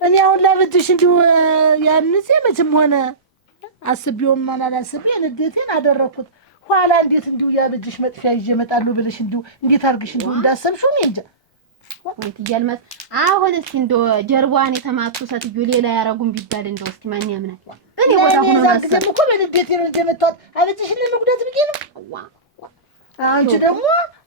እኔ አሁን ላብድሽ እንዲሁ ያንዜ መቼም ሆነ አስቤውም አላስቤ ንዴቴን አደረኩት። ኋላ እንዴት እንዲሁ ያብድሽ መጥፊያ ይዤ እመጣለሁ ብለሽ እንዲሁ እንዴት አድርግሽ እንዲሁ እንዳሰብሽው እኔ እንጃ። ወይት ይያልማት አሁን እስኪ እንደው ጀርባዋን የተማቱ ሰትዮ ሌላ ያረጉም ቢባል እንደው እስኪ ማን ያምናል? እኔ ወጣ ሆኖ ነው እኮ በንዴቴ ነው እንደ መጣት አብድሽ ለመጉዳት ብዬ ነው። አንቺ ደግሞ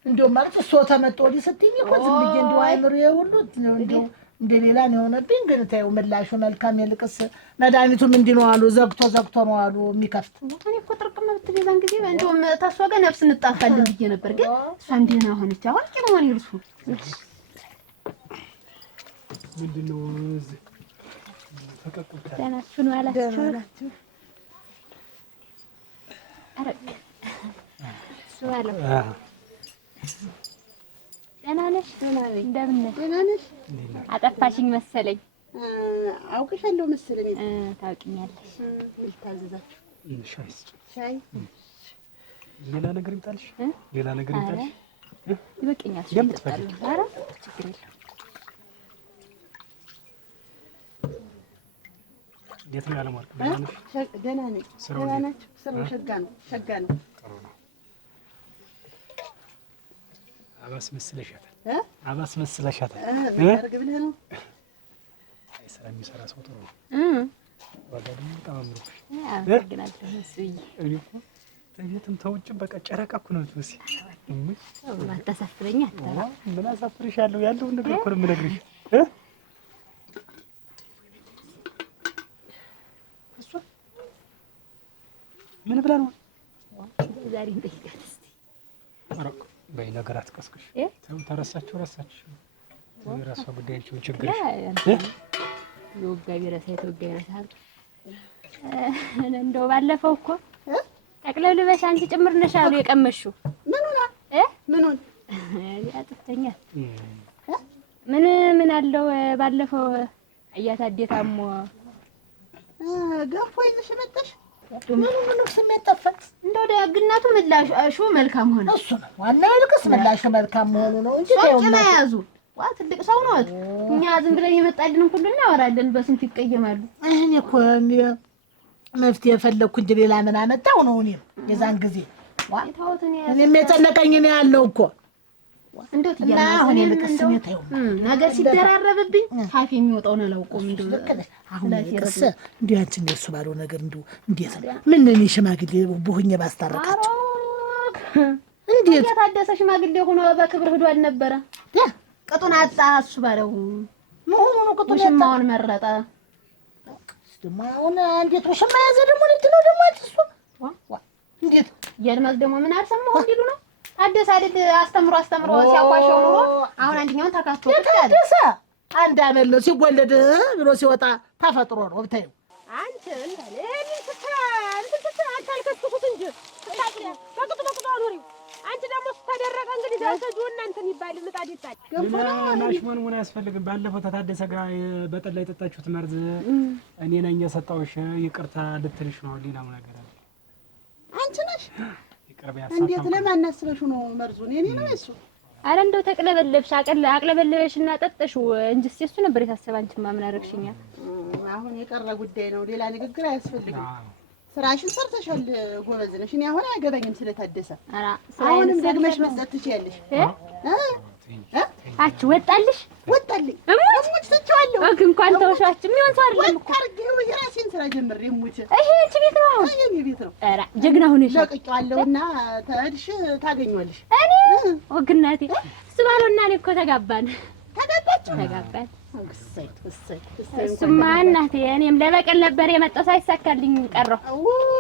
እንደው ማለት እሷ ተመጣ ወዲህ ስትይኝ እኮ ዝም ብዬ እንደው አይምሮዬ ሁሉ እንደው እንደሌላ ነው የሆነብኝ። ግን ታየው ምላሹ መልካም የልቅስ መድኃኒቱም እንዲህ ነው አሉ። ዘግቶ ነው አሉ የሚከፍት። እኔ እኮ ጥርቅም ብትቤዛን ጊዜ እንደውም ተስፋ ጋር ነፍስ እንጣፋለን ብዬ ነበር። ግን እሷም ደህና ሆነች። አሁን ቂሎን ይርሱ ምንድነው እዚህ ተቀጥታ ደህናችሁ ነው አላችሁ? አረ ሱዋለ ደህና ነሽ? እንደምን ነሽ? ደህና ነሽ? አጠፋሽኝ መሰለኝ። አውቅሻለሁ መሰለኝ። ታውቂኛለሽ። ልታዘዛችሁ ሻይ ሌላ ነገር ይምጣልሽ? ሌላ ነገር ይምጣልሽ? ይበቃኛል። የምትፈልጊ? ኧረ ችግር የለውም። እንዴት ነው ያለማርኩ? ደህና ነኝ። ደህና ናችሁ? ስራው ሸጋ ነው። ጥሩ ነው። አባስመስለሻታል። ታርግ ብለህ ነው? አይ ስራ የሚሰራ ሰው ጥሩ ነው። ዋጋ ደግሞ ተማምሮሽ። አመሰግናለሁ መስዬ። እኔ እኮ ተየትም ተውጭም በቃ ጨረቃ እኮ ነው የምትመስይ። አታሳፍረኝ አትተራ። ምን አሳፍርሻለሁ? ያለውን ነገር እኮ ነው የምነግርሽ። እሷ ምን ብላ ነው ዛሬ እንጠይቃት እስኪ። አረቅ በይ ነገር አትቀስቅሽ። ተረሳችሁ የራሷ ጉዳያችሁ ችግር የወጋ ቢረሳ የተወጋ ይረሳል። እንደው ባለፈው እኮ ጠቅለልበሽ አንቺ ጭምር ነሽ አሉ የቀመሽው። ምኑን ያጥፍተኛል። ምን አለው ባለፈው እያታደታሞ ገንፎ ይዘሽ መጣሽ? ምኑ ስሜት ጠፋት። እንደው ደግነቱ ምላሹ መልካም ሆነ። እሱ ነው ዋናው። ይልቅስ ምላሹ መልካም መሆኑ ነው እንጂ ሶጭና ያዙ ዋ ትልቅ ሰው ነው። እኛ ዝም ብለን የመጣልን ሁሉ እናወራለን። በስንት ይቀየማሉ። እኔ እኮ መፍትሄ የፈለኩ እንጂ ሌላ ምን አመጣው ነው። እኔም የዛን ጊዜ እኔም የጨነቀኝ ነው ያለው እኮ እንደው እና አሁን የልቅስ ስሜት አይው ነገር ሲደራረብብኝ ካፌ የሚወጣውን አላውቀውም። እንደው አሁን የልቅስ እንዲህ አንቺ እንደሱ ባለው ነገር እንደው እንዴት ነው ምን እኔ ሽማግሌ ቡሁኝ ባስታረቃቸው እንዴት የታደሰ ሽማግሌ ሆኖ በክብር ሄዶ አልነበረ? ቅጡን አጣ እሱ ባለው መሆኑ ቅጡን ሽማውን መረጠ። ደሞ አሁን እንዴት ሽማ ያዘ ደግሞ ልትለው ደግሞ አጥሱ እንዴት የልማዝ ደግሞ ምን አልሰማሁ እንዲሉ ነው። አደሰ አይደል አስተምሮ ሲያቋሸው ኑሮ አሁን አንደኛውን ተካቶ ታደሰ አንድ አመት ነው ሲወለድ ብሎ ሲወጣ ተፈጥሮ ነው ብታዩ። አንቺ እንዳለ እንትን አታልከስኩት እንጂ በቅጡ አኑሪው። አንቺ ደግሞ ስታደረቀ እንግዲህ ዳሰጁ እናንተን ይባል ምጣድ ይጣል ገንፎ ነው። ናሽሞን ምን አያስፈልግም። ባለፈው ተታደሰ ጋር በጠላ የጠጣችሁት መርዝ እኔ ነኝ የሰጠሁሽ። ይቅርታ ልትልሽ ነው። ሌላው ነገር አለ። አንቺ ነሽ እንዴት ለማን አስበሽ ነው መርዙን? የኔ ነው እሱ። አረ እንደው ተቅለበለብሽ አቅለበለበሽና ጠጠሽው እንጂስ እሱ ነበር የታሰበ። አንቺማ ምን አደረግሽኛ? አሁን የቀረ ጉዳይ ነው። ሌላ ንግግር አያስፈልግም። ስራሽን ሰርተሻል፣ ጎበዝ ነሽ። እኔ አሁን አያገባኝም ስለታደሰ። አሁንም ደግመሽ መስጠት ትችያለሽ። አች ወጣልሽ ወጣልኝ እሙት ትቻለሁ። እንኳን ተውሻች የሚሆን ሰው አይደለም እኮ አርገው የራሴን ስራ ጀምሬ እሙት። ይሄ አንቺ ቤት ነው? አሁን የኔ ቤት ነው። ኧረ ጀግና ሆነሽ ለቅቄዋለሁና ተድሽ ታገኛለሽ። እኔ ወግናቴ እሱ ባለው እና እኔ እኮ ተጋባን። ተጋባን። እሱማ እናቴ እኔም ለበቀል ነበር የመጣው ሳይሳካልኝ ቀረሁ።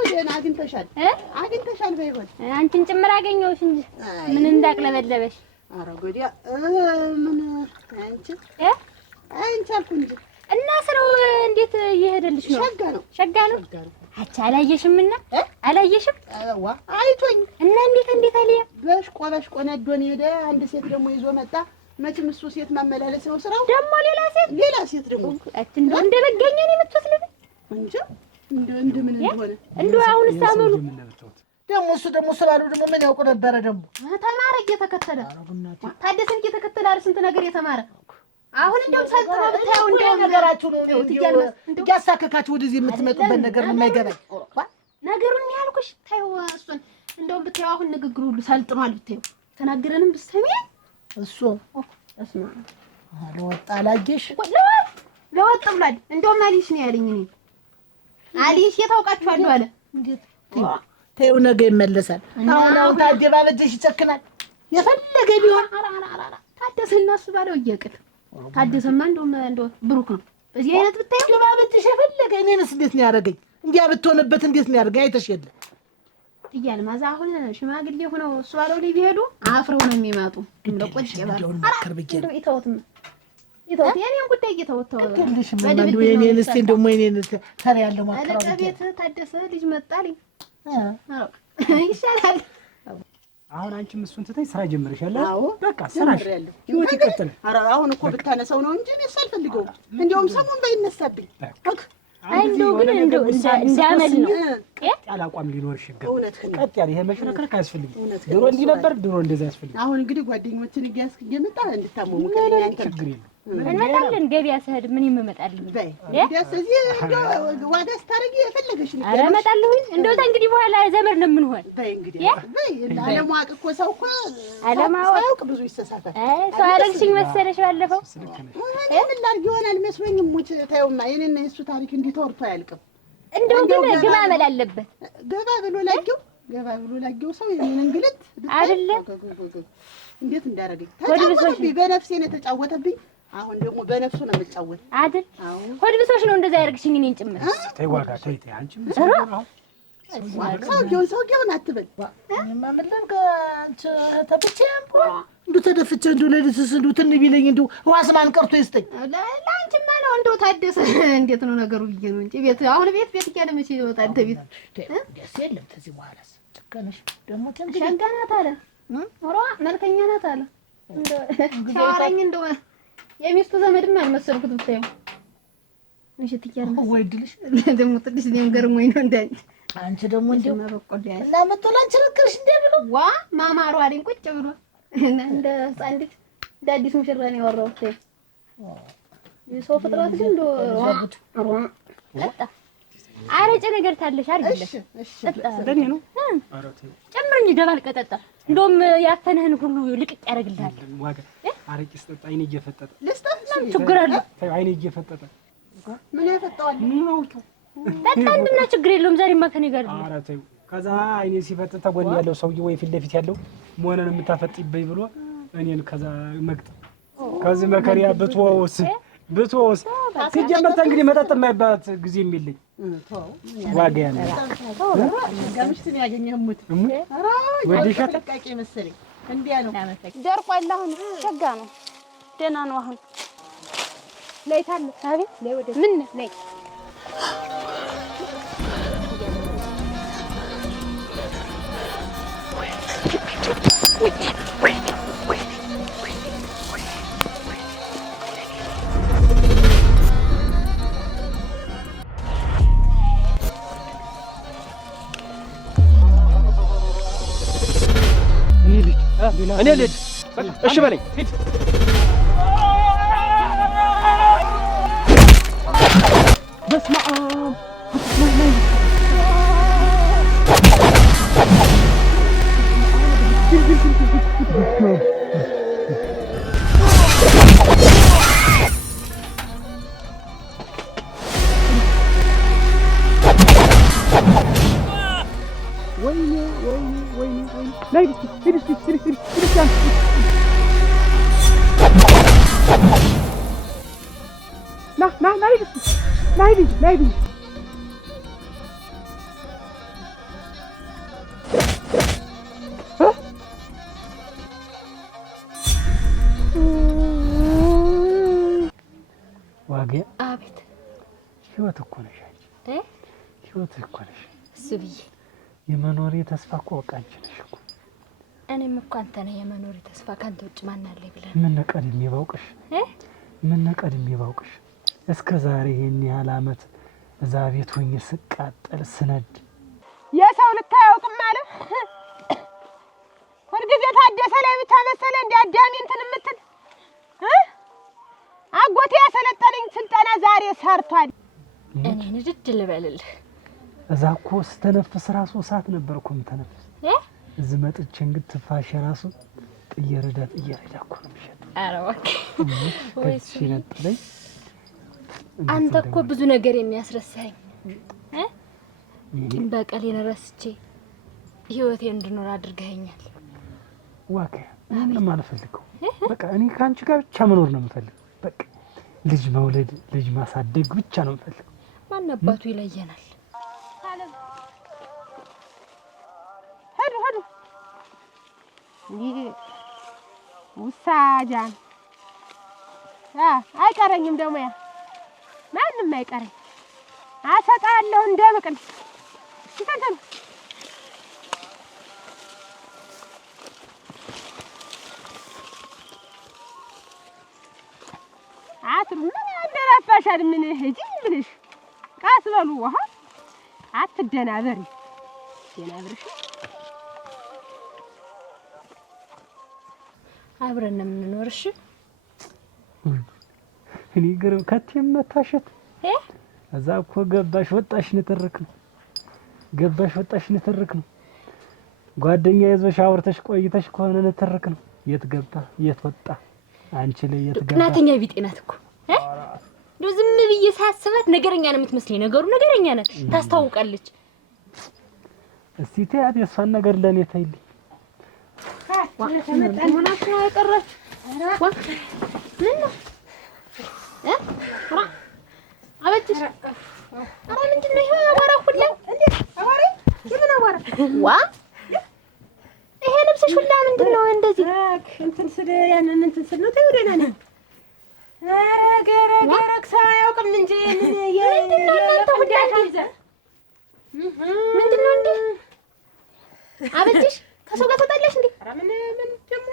ደህና አግኝተሻል በይሆን አንቺን ጭምር አገኘሁሽ እንጂ ምን እንዳቅለበለበሽ። ኧረ ጎዲያ ምን አንቺ አልኩ እንጂ እና ስራው እንዴት እየሄደልሽ ነው? ሸጋ ነው። አቻ አላየሽምና አላየሽም? አይቶኝ እና እንዴት አልያ በሽቆ ነዶን ሄደ። አንድ ሴት ደግሞ ይዞ መጣ። መቼም እሱ ሴት ማመላለስ ነው ስራው። ደግሞ ሌላ ሴት ደግሞ እንደው እንደበገኘ ነው የምትወስልኝ እንጂ እንደምን እንደሆነ እንደው አሁን ሳመሉ ደግሞ እሱ ደግሞ ስላሉ ደግሞ ምን ያውቁ ነበረ? ደግሞ ተማረ እየተከተለ ታደሰን እየተከተለ አይደል ስንት ነገር የተማረ አሁን እንደውም ሰልጥኖ ብታየው እንደው ነገራችሁ ነው እያሳከካችሁ ወደዚህ የምትመጡበት ነገር ነው የማይገባኝ። ነገሩን ያልኩሽ ታየው እሱን እንደውም ብታየው አሁን ንግግሩ ሁሉ ሰልጥኗል ብታየው ተናገረንም ብትሰሚ እሱ እስማ ለወጣ ላጌሽ ለወጥ ብሏል። እንደውም አሊሽ ነው ያለኝ እኔ አሊሽ የታውቃችኋለሁ አለ። እንዴት ተይው ነገ ይመለሳል። አሁን ታደባበጀሽ ይጨክናል የፈለገ ቢሆን ታደሰና እሱ ባለው እየቅል ታደሰማ እንደው ብሩክ ነው። በዚህ አይነት ብታየው ታደባበጀሽ የፈለገ እኔንስ እንዴት ነው ያደረገኝ? እንዲያ ብትሆንበት እንዴት ነው ያደረገኝ? አይተሽ የለ እያል ማዛ አሁን ሽማግሌ ሆነው እሱ ባለው ላይ ቢሄዱ አፍረው ነው የሚመጡ። እንደቆጭ ይባል ይተውት የኔን ጉዳይ እየተወተው በደብብ የኔን እስቲ እንደሞ የኔን ተራ ያለው ማከራው ቤት ታደሰ ልጅ መጣልኝ ይሻላል። አሁን አንቺም እሱን ትተሽ ስራ ጀምረሻል። በቃ ስራሽ ህይወት ይቀጥላል። ኧረ አሁን እኮ ብታነሳው ነው እንጂ እኔ አልፈልገውም። እንደውም ሰሞን ባይነሳብኝ እንደው ግን እንደው እንዳመል ነው ያለ አቋም ሊኖርሽ ይገባል። ቀጥ ያለ ይሄ መሽረከረክ አያስፈልግም። ድሮ እንዲህ ነበር፣ ድሮ እንደዛ ያስፈልግ። አሁን እንግዲህ ጓደኞችን እየመጣ እንድታመሙ ከኛ ችግር የለም። እንመጣለን። ገበያ ስሄድ ምን ይመጣልኝ ስለዚህ ዋጋ ስታረጊ የፈለገሽ ነው። ኧረ እመጣለሁኝ። እንደው እንግዲህ በኋላ ዘመድ ነው የምንሆን። በይ እንግዲህ በይ አለማወቅ እኮ ሰው እኮ አለማወቅ ብዙ ይሰሳታል። ሰው አረግሽኝ መሰለሽ ባለፈው ምን ላድርግ ይሆናል መስሎኝም ሙች ታየውማ የኔና የእሱ ታሪክ እንዲህ ተወርቶ አያልቅም። እንደው ግን ግባ መል አለበት። ገባ ብሎ ላጊው ሰው የኔን እንግልት አይደለ እንዴት እንዳደረገኝ ተጫወተብኝ። በነፍሴ ነው የተጫወተብኝ። አሁን ደግሞ በነፍሱ ነው የምጫወት አይደል? ሆድ ብሶሽ ነው እንደዛ ያደርግሽኝ እኔን ጭምር። ተይ ዋጋ ተይ አንቺም ሰውዬውን አትበል። ማመለን ከአንቺ ተብቼም እንዱ ተደፍቼ እንዱ ለልስስ እንዱ ትን ቢለኝ እንዱ ዋስማን ቀርቶ ይስጠኝ። ለአንቺማ ነው እንደው ታደሰ እንዴት ነው ነገሩ ብዬ ነው እንጂ ቤት አሁን ቤት እያለ መቼ ይወጣል ተቤት ደስ የለም። ከዚህ በኋላስ ጨከነሽ ደግሞ ሸጋ ናት አለ ኖሮ መልከኛ ናት አለ እንደው ሻወራኝ እንደው የሚስቱ ዘመድም አልመሰልኩት ብታየው ምሽት ይያርም ወይ ድልሽ ደግሞ ትልሽ ደም ገርሞኝ ነው እንዳኝ አንቺ ደግሞ እንደው እና መጥቶላንቺ ረከርሽ እንደ ብሎ ዋ ማማሩ አለኝ ቁጭ ብሎ እንደ ህፃን ልጅ እንደ አዲስ ሙሽራ ነው ያወራው ተይ የሰው ፍጥረት ግን እንደው ጠጣ አረጨ ነገር ታለሽ አይደል? እሺ ለኔ ነው ጨምር እንጂ ደባል ቀጠጣ እንደውም ያፈነህን ሁሉ ልቅቅ ያደርግልሃል። ዋጋ አረቄ ስጠጣ አይኔ እየፈጠጠ ለስጠት ችግር አለ። አይኔ እየፈጠጠ ምን ያፈጣዋል? ምን ነው ጠጣ እንድና ችግር የለውም። ዛሬማ ከኔ ጋር ነው። ኧረ ተይው። ከዛ አይኔ ሲፈጠጥ ተጎን ያለው ሰውዬ ወይ ፊት ለፊት ያለው መሆነን የምታፈጥይበይ ብሎ እኔን ከዛ መቅጥ ከዚህ መከሪያ ብትወስ ሲጀመር እንግዲህ መጠጥ የማይባት ጊዜ የሚልኝ ዋጋ ያለ ጋምሽትን ያገኘህሙት ወዲሻት ተቃቂ መሰለኝ እንዲያ ነው ደርቋል። አሁን ሸጋ ነው ደህና ነው። አሁን ለይታለ አቤት ለወደ ምን ነይ እኔ ልጅ እሺ በለኝ ሂድ። በስመ አብ ወይኔ ናይ ዋጌ አቤት ህይወት እኮ ነሽ አንቺ ህይወት እኮ ነሽ እሱ ብዬ የመኖሬ ተስፋ እኮ በቃ አንቺ ነሽ እኮ እኔም እኮ አንተ ነህ የመኖሬ ተስፋ ካንተ ውጭ ማን አለ ብለህ ምን ቀድሜ ባውቅሽ ምን ቀድሜ ባውቅሽ እስከ ዛሬ ይሄን ያህል ዓመት እዛ ቤት ሆኜ ስቃጠል ስነድ የሰው ልታያውቅም ማለት ሁልጊዜ ታደሰ ላይ ብቻ መሰለ እንደ አዳሚ እንትን የምትል አጎቴ ያሰለጠነኝ ስልጠና ዛሬ ሰርቷል። እኔ ንድድ ልበልልህ እዛ እኮ ስተነፍስ ራሱ እሳት ነበር እኮ የምተነፍስ እዚህ መጥቼ እንግዲህ ትፋሽ ራሱ ጥየረዳ እኮ ነው የሚሸጠው። ኧረ እባክህ ወይስ ይነጥለኝ አንተ እኮ ብዙ ነገር የሚያስረሳኝ ቂም በቀሌን ረስቼ ህይወቴን እንድኖር አድርገኸኛል። ዋጋ ምንም አልፈልገው በቃ እኔ ካንቺ ጋር ብቻ መኖር ነው የምፈልገው። በቃ ልጅ መውለድ ልጅ ማሳደግ ብቻ ነው የምፈልገው። ማን አባቱ ይለየናል? ሄዱ ይሄ ውሳጃን አይቀረኝም ደግሞ ያ ማንም አይቀረኝ አሰጣለሁ እንደብቅል ይተንተን አትሩ ምን ያደረፋሻል? ምን ሂጂ ብልሽ ቃስ በሉ ውሃ አትደናበሪ ደናብርሽ አብረን ነው የምንኖር። እሺ እኔ ግርም ከቴም መታሸት እዛ እኮ ገባሽ ወጣሽ ንትርክ ነው ገባሽ ወጣሽ ንትርክ ነው። ጓደኛ ይዞሽ አውርተሽ ቆይተሽ ከሆነ ንትርክ ነው። የት ገባ የት ወጣ አንቺ ላይ የት ገባ? ቅናተኛ ቢጤናት እኮ እንደው ዝም ብዬ ሳስባት ነገረኛ ነው የምትመስለኝ። ነገሩ ነገረኛ ናት፣ ታስታውቃለች። እስቲ ተያት የሷን ነገር ለኔ ታይልኝ። ተመጣጣናት ነው አይቀረች ዋ ምን ነው አበጭሽ አረ ምንድነው ይሄ አቧራ ሁላ እንዴ? አቧራ የምን አቧራ ዋ ይሄ ልብስሽ ሁላ ምንድነው እንደዚህ እንትን ስለ ያንን እንትን ስለ ነው ተይውደና ነው። አረ ገረገረክ ሳያውቅም እንጂ ምን የእናንተ ሁላ ይዘ ምንድነው እንዴ? አበጭሽ ከሰው ጋር ተጣላሽ እንዴ? አረ ምን ደግሞ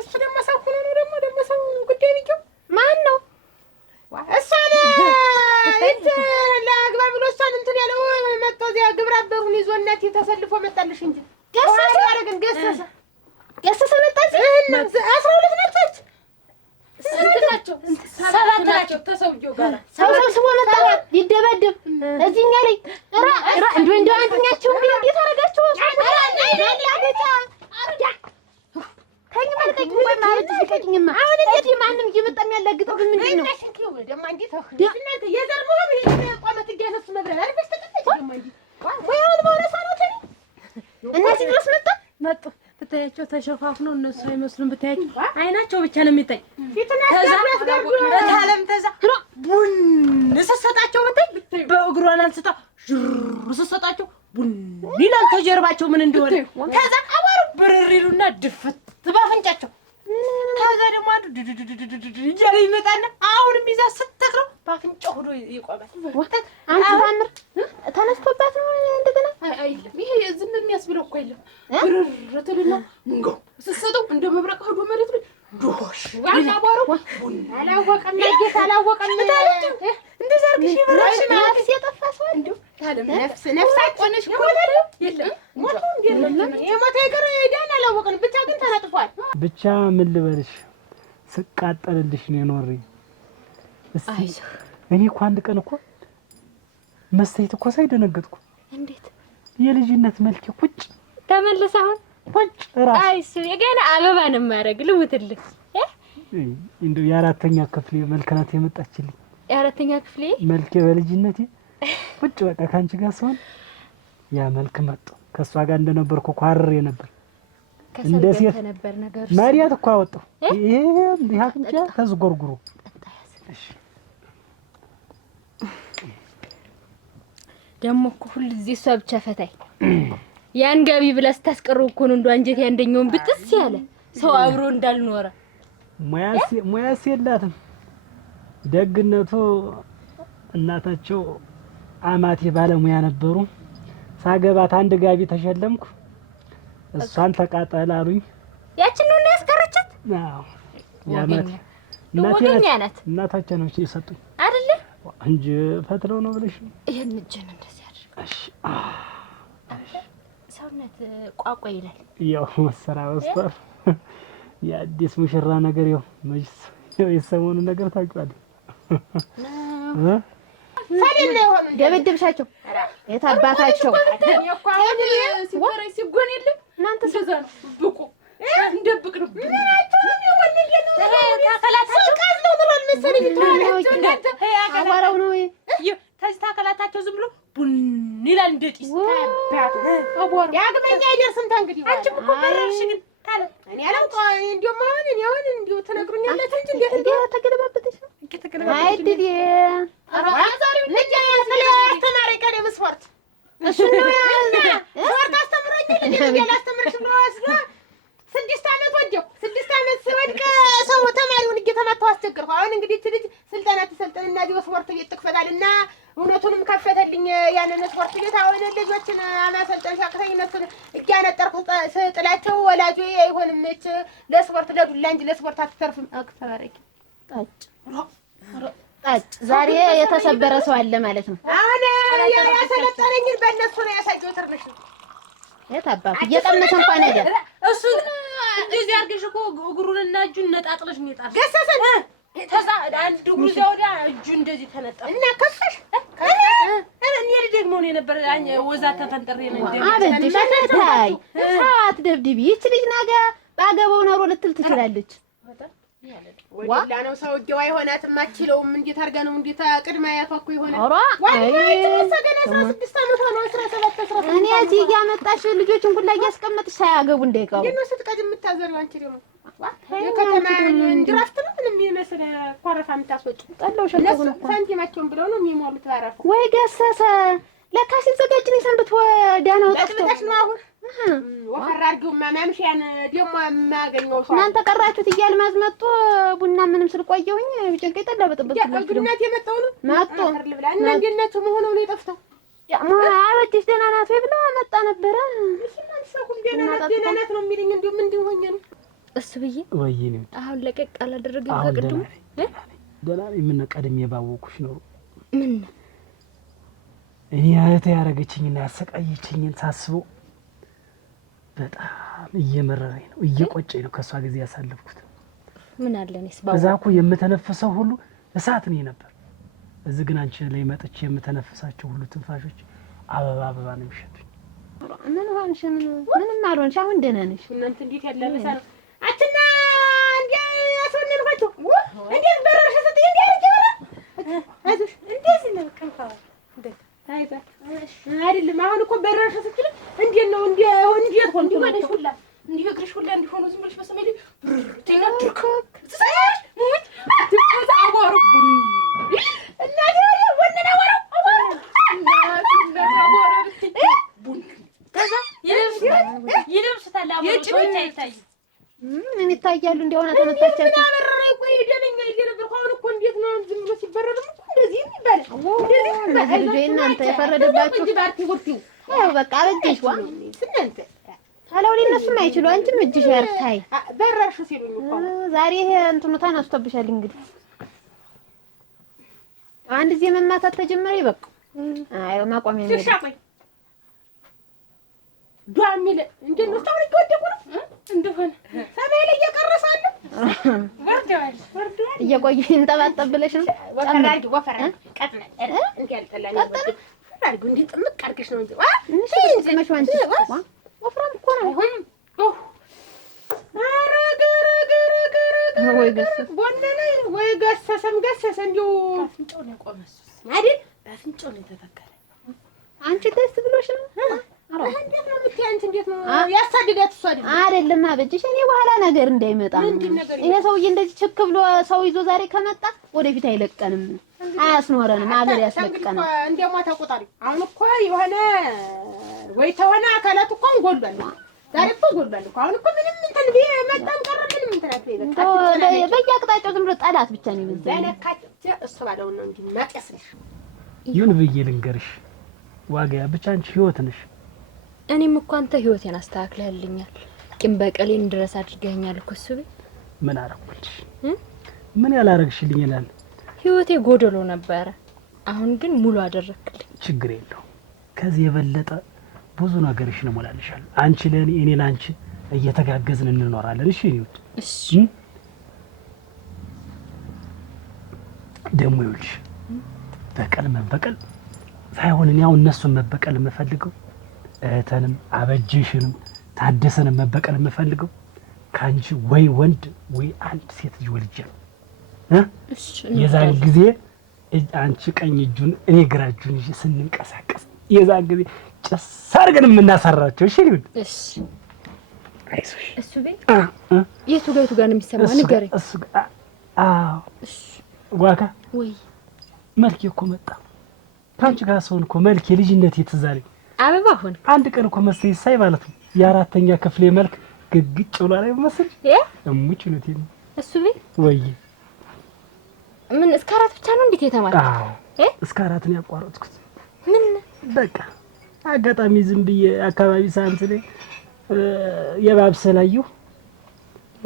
እሱ ደግሞ ሰው ሆኖ ነው ደግሞ ሰው ጉዳይ ቢቀው ማን ነው እሷን እንት ለአግባ ብሎ እሷን እንትን ያለው መጥቶ እዚያ ግብረ አበሩን ይዞ እናቴ ተሰልፎ መጣልሽ እንጂ ገሰሰ ያረግን ገሰሰ መጣች። 12 ናቸው ናቸው 7 ናቸው ተሰውጆ ጋር ሰብስቦ መጣ ሊደበደብ እዚህኛ ላይ ራ እንደ አንተኛቸው እንዴት አረጋቸው? ከኝ ማለት ነው ወይ ማለት ሲቀጭኝማ አሁን እንዴት ማንም እየመጣ የሚያላግጠው ግን ምንድን ነው ደማ እንዴት እናንተ የዘር መሆን ቆመት ገሰስ መብረር አልበስ ተቀጠች ደማ እንዴ ወይ አሁን ወረሳ ነው ተኒ እነዚህ ድረስ መጡ ብታያቸው ተሸፋፍነው እነሱ አይመስሉም። ብታያቸው አይናቸው ብቻ ነው የሚታይ ፊትና ታለም ተዛ ቡን ሰሰጣቸው ብታይ በእግሯን አንስታ ዥር ሰሰጣቸው ቡን ይላል ተጀርባቸው ምን እንደሆነ ከዛ አባሩ ብርር ይሉና ድፍት ባፍንጫቸው ከዛ ደግሞ አንዱ እያለ ይመጣና አሁንም ይዛ ስትተክለው ባፍንጫው ሆዶ ይቆማል። ወጣት አንተ ታምር ተነስቶባት ነው እንደገና አይልም። ይሄ ዝም የሚያስብለው እኮ የለም። ብርር ትልና እንጎ ስትሰጠው እንደ መብረቅ ሆዶ መሬት ላይ ዶሽ ዋና ባሩ አላወቀም ለጌታ አላወቀም እንደዛ አርግሽ ይበራሽ ነፍስ የጠፋ ሰው እንዴ ታለም ነፍስ አይቆነሽ ይሞታል የለም ሞቱ እንዴ የሞተ ይቀር ዳን አላወቀም ብቻ ግን ተነጥፏል። ብቻ ምን ልበልሽ ስቃጠልልሽ ነው የኖሬ። እስቲ እኔ እኮ አንድ ቀን እኮ መስተይት እኮ ሳይደነገጥኩ እንዴት የልጅነት መልክ ቁጭ ተመለሰ አሁን ቁጭ ራስ አይስ የገና አበባ ነው ማረግ ልውትልህ እንደው የአራተኛ ክፍሌ መልክ ናት የመጣችልኝ። የአራተኛ ክፍሌ መልክ በልጅነቴ ቁጭ በቃ ካንቺ ጋር ሰውን ያ መልክ መጣ። ከሷ ጋር እንደነበርኩ ኳርሬ ነበር። እንደ ሴት ነበር ነገር ማሪያት እኮ አወጣው። ይሄ እንዲህ አፍንጫ ተዝጎርጉሮ እሺ ደግሞ እኮ ሁልጊዜ እሷ ብቻ ፈታይ ያን ገቢ ብላ ስታስቀረው እኮ ነው እንደው አንጀት ያንደኛውን ብጥስ ያለ ሰው አብሮ እንዳልኖረ ሙያስ የላትም። ደግነቱ እናታቸው አማቴ ባለሙያ ነበሩ። ሳገባት አንድ ጋቢ ተሸለምኩ። እሷን ተቃጠል አሉኝ። ያችን ነው ያስቀረቻት? አዎ ያማቴ እናታቸው ነው የሰጡኝ አይደለ እንጂ ፈትለው ነው ብለሽ ይሄን እጄን እንደዚህ አድርገው ሰውነት ቋቋ ይላል። ያው መሰራ ወስቷል። የአዲስ ሙሽራ ነገር ያው መጅስ የሰሞኑ ነገር ታውቂዋለሽ። ሰሊም ነው የሆኑ ደበደብሻቸው የታባታቸው ሲጎን የለም እናንተ ሰዛ ብቁ እንደብቅ ነው አቧራው ነው ተስተካከላታቸው ዝም ብሎ ቡን ይላል እንደ ጢስ አቧራ ያግመኛ አይደርስም። እንግዲህ አንቺም እኮ በረርሽ ግን ታለ እኔ አላውቀው እንደውም አሁን እንዲሁ ትነግሩኛላችሁ እንጂ እንዴት ተገለባበጥሽ ነው አይድል ዛሬው ልጅ አስተማሪ ቀደ በስፖርት እሱ ነው ስፖርት አስተምሮኝ ልጅ ያላስተምርሽ ነው ወስዶ 6 ዓመት ወደው 6 ዓመት ሲወድቅ ሰው ተማሪውን እየተማታው አስቸግረው። አሁን እንግዲህ ልጅ ስልጠና ተሰልጠንና ዲው ስፖርት ቤት ትከፈታልና እውነቱንም ከፈተልኝ ያንን ስፖርት ቤት። አሁን ልጆችን አማሰልጠን ሲያቅተኝ መስል እያነጠርኩ ስጥላቸው ወላጆ አይሆንም እች ለስፖርት ለዱላ እንጂ ለስፖርት አትተርፍም። አክተባረቂ ጣጭ ዛሬ የተሰበረ ሰው አለ ማለት ነው። አሁን ያሰለጠነኝ በእነሱ ነው ያሳየው ትርሽ የታባቱ እየቀመሰ እንኳን ነገር እሱ እንደዚህ አድርገሽ እኮ እግሩንና እጁን ነጣጥለሽ ነው የጣልሽ። ገሰሰን ተዛ አንድ እግሩ ዘውዳ እጁ እንደዚህ ተነጠፈ እና ከፈሽ እኔ ደግሞ ነው የነበረ ወዛ ተፈንጠሬ ነው አበድሽ አታይ ሰዓት ደብድቢ ይች ልጅ ነገ ባገባው ኖሮ ልትል ትችላለች። ወላ ነው ሰውዬው አይሆናትም አትችለውም። እንዴት አድርጋ ነው እንዴት ቅድማ ያፋኩ ይሆናል ወይ ሰገና 16 ዓመት ሆኖ 17 18 እኔ እዚህ እያመጣሽ ልጆችን ሁላ እያስቀመጥሽ ሳያገቡ እንዳይቀሩ ግን ነው ስትቀድም የምታዘሪው አንቺ ደግሞ የከተማ ድራፍት ነው ምን የሚመስል ኮረፋ የምታስወጪ ጠላው ሸለጉ ነው ሳንቲማቸውን ብለው ነው የሚሞሉት ባራፉ ወይ ገሰሰ ለካ ሲዘጋጅ ነው ሰንብት ወዳናው ጠፍተሽ ነው አሁን ወፈራ አድርጊው ማማምሽያን ደግሞ የማገኘው ሰው እናንተ ቀራችሁት እያልማዝ መጥቶ ቡና ምንም ስልቆየሁኝ ጭንቀይ ጠላ በጥብጥ ግናት የመጣው ነው መጥቶ እና እንደነቱ መሆኑ ነው የጠፍተው ያ አበጅሽ ደህና ናት ወይ ብላ መጣ ነበረ። ደህና ናት ነው የሚልኝ እንዲሁ ምንድን ሆኜ ነው እሱ ብዬ ወይኔ አሁን ለቀቅ አላደረገም በቅድም ደህና ምን ቀድሜ ባወኩሽ ነው ምን እኔ እህቴ ያረገችኝና ያሰቃየችኝን ሳስበው በጣም እየመረረኝ ነው እየቆጨኝ ነው ከሷ ጊዜ ያሳለፍኩት። ምን አለኝስ ባው እዛ እኮ የምተነፍሰው ሁሉ እሳት ነው ነበር። እዚህ ግን አንቺ ላይ መጥቼ የምተነፍሳቸው ሁሉ ትንፋሾች አበባ ነው የሚሸቱኝ። ምን ሆንሽ? ምንም አልሆንሽ። አሁን ደህና ነሽ? እናንተ እንዴት ያለበሳ ነው አትና እንዴ ያስወነንኳችሁ እንዴት በረርሽ ስትይ እንዴ አረጀራ አይዞሽ እንደዚህ ነው ከንፋው እንዴ አይዛ አይደለም አሁን እኮ በረርሽ ስትል እንዴት ነው እንዴት ሆንኩ ወደሽ ሁላ እንዴ እግርሽ ሁላ እንዲሆኑ ዝም ብለሽ በሰማይ ላይ ተናድኩ ሰይሽ ሙት ትከዛ አባሩ እናቴ ወንና ወራው እናቴ አባሩ ቡን ከዛ ይለብስታል አባሩ ይታይ ምን ይታያሉ እንደሆነ ተመታቻችሁ ምን አበረረኝ ቆይ ደነኛ ይደረብር አሁን እኮ እንዴት ነው ዝም ብሎ ሲበረር እኮ እንደዚህ ይባላል እንደዚህ ልጅ እናንተ የፈረደባችሁ ባርቲ ወርቲው ያው በቃ አበጀሽ ዋ ስንንተ ታላው ለነሱም አይችሉ አንቺም እጅሽ ያርታይ በረርሽ ሲሉኝ እኮ ዛሬ እንትኑ ተነስቶብሻል። እንግዲህ አንድ ጊዜ መማታት ተጀመረ ይበቃ አይ ማቋሚያ ነው ተሻቆይ ዷሚለ እንደው ታውሪ ወደቁ ነው እንደሆነ ሰማይ ላይ እየቀረሳለ ወርደዋል እየቆየ እንጠባጠብ ብለሽ ነው ወፈራ ቀጥነ እንዴ ያልተላኝ ወፈራ እንዴ ጥምቅ አድርገሽ ነው እንጂ እንዴ ጥምሽ ዋንቺ ወፍራም እኮ ነው አይሆንም ወይ ገሰሰ ወንደለ ወይ ገሰሰም ገሰሰ እንደው አፍንጫው ነው ቆመስ አይደል አፍንጫው ነው ተተከለ አንቺ ደስ ብሎሽ ነው እንዴት ነው የምትይ አንቺ? እንዴት ነው ያሳድዳት? እሷ አይደለም አበጅሽ። እኔ በኋላ ነገር እንዳይመጣ ይሄ ሰውዬ እንደዚህ ችክ ብሎ ሰው ይዞ ዛሬ ከመጣ ወደፊት አይለቀንም፣ አያስኖረንም፣ አገር ያስለቀናል። እንደማ ተቆጣሪ። አሁን እኮ የሆነ ወይ ተሆነ አካላት እኮ ጎሏል። ዛሬ እኮ ጎሏል እኮ። አሁን እኮ ምንም እንትን ቢመጣም ቀረ ምንም እንትን አትበይ። በየአቅጣጫው ዝም ብሎ ጠላት ብቻ ነው የሚመጣው። ለነካች እሱ ባለው ነው እንጂ ማጥያስልሽ ይሁን ብዬ ልንገርሽ ዋጋ ብቻ አንቺ ህይወት ነሽ። እኔም እኮ አንተ ህይወቴን አስተካክለህልኛል። ቂም በቀሌን ድረስ አድርገኸኛል እኮ እሱ ቤት ምን አረኩልሽ? ምን ያላረግሽልኝ ይላል። ህይወቴ ጎደሎ ነበረ፣ አሁን ግን ሙሉ አደረክልኝ። ችግር የለው። ከዚህ የበለጠ ብዙ ነገርሽ ነው ሞላልሻለሁ። አንቺ ለኔ እኔ ላንቺ እየተጋገዝን እንኖራለን። እሺ ይሁን። እሺ ደሞ ይኸውልሽ በቀል መበቀል ሳይሆን እኔ አሁን እነሱን መበቀል የምፈልገው እህተንም አበጅሽንም ታደሰንም መበቀል የምፈልገው ካንቺ ወይ ወንድ ወይ አንድ ሴት ልጅ ወልጄ ነው። የዛን ጊዜ አንቺ ቀኝ እጁን እኔ ግራ እጁን ይዤ ስንንቀሳቀስ የዛን ጊዜ ጭስ አድርገን የምናሰራቸው። እሺ ይሁን። እሺ አይዞሽ። እሱ ቤት የቱ ጋር ነው የሚሰማው? ንገረኝ። እሱ ጋር አዎ። እሺ ዋጋ ወይ መልኬ እኮ መጣ። ታንቺ ጋር ሰውን እኮ መልክ የልጅነት የትዛሬ አበባ ሆነ። አንድ ቀን እኮ መስይ ሳይ ማለት ነው የአራተኛ ክፍሌ መልክ ግግጭ ብሎ ላይ መስል እሙች ነው ቴ እሱ ቤት ወይ ምን እስከ 4 ብቻ ነው እንዴት የተማረው? አዎ እስከ 4 ነው ያቋረጥኩት። ምን በቃ አጋጣሚ ዝም ብዬ አካባቢ ሳንስ ላይ የባብሰላዩ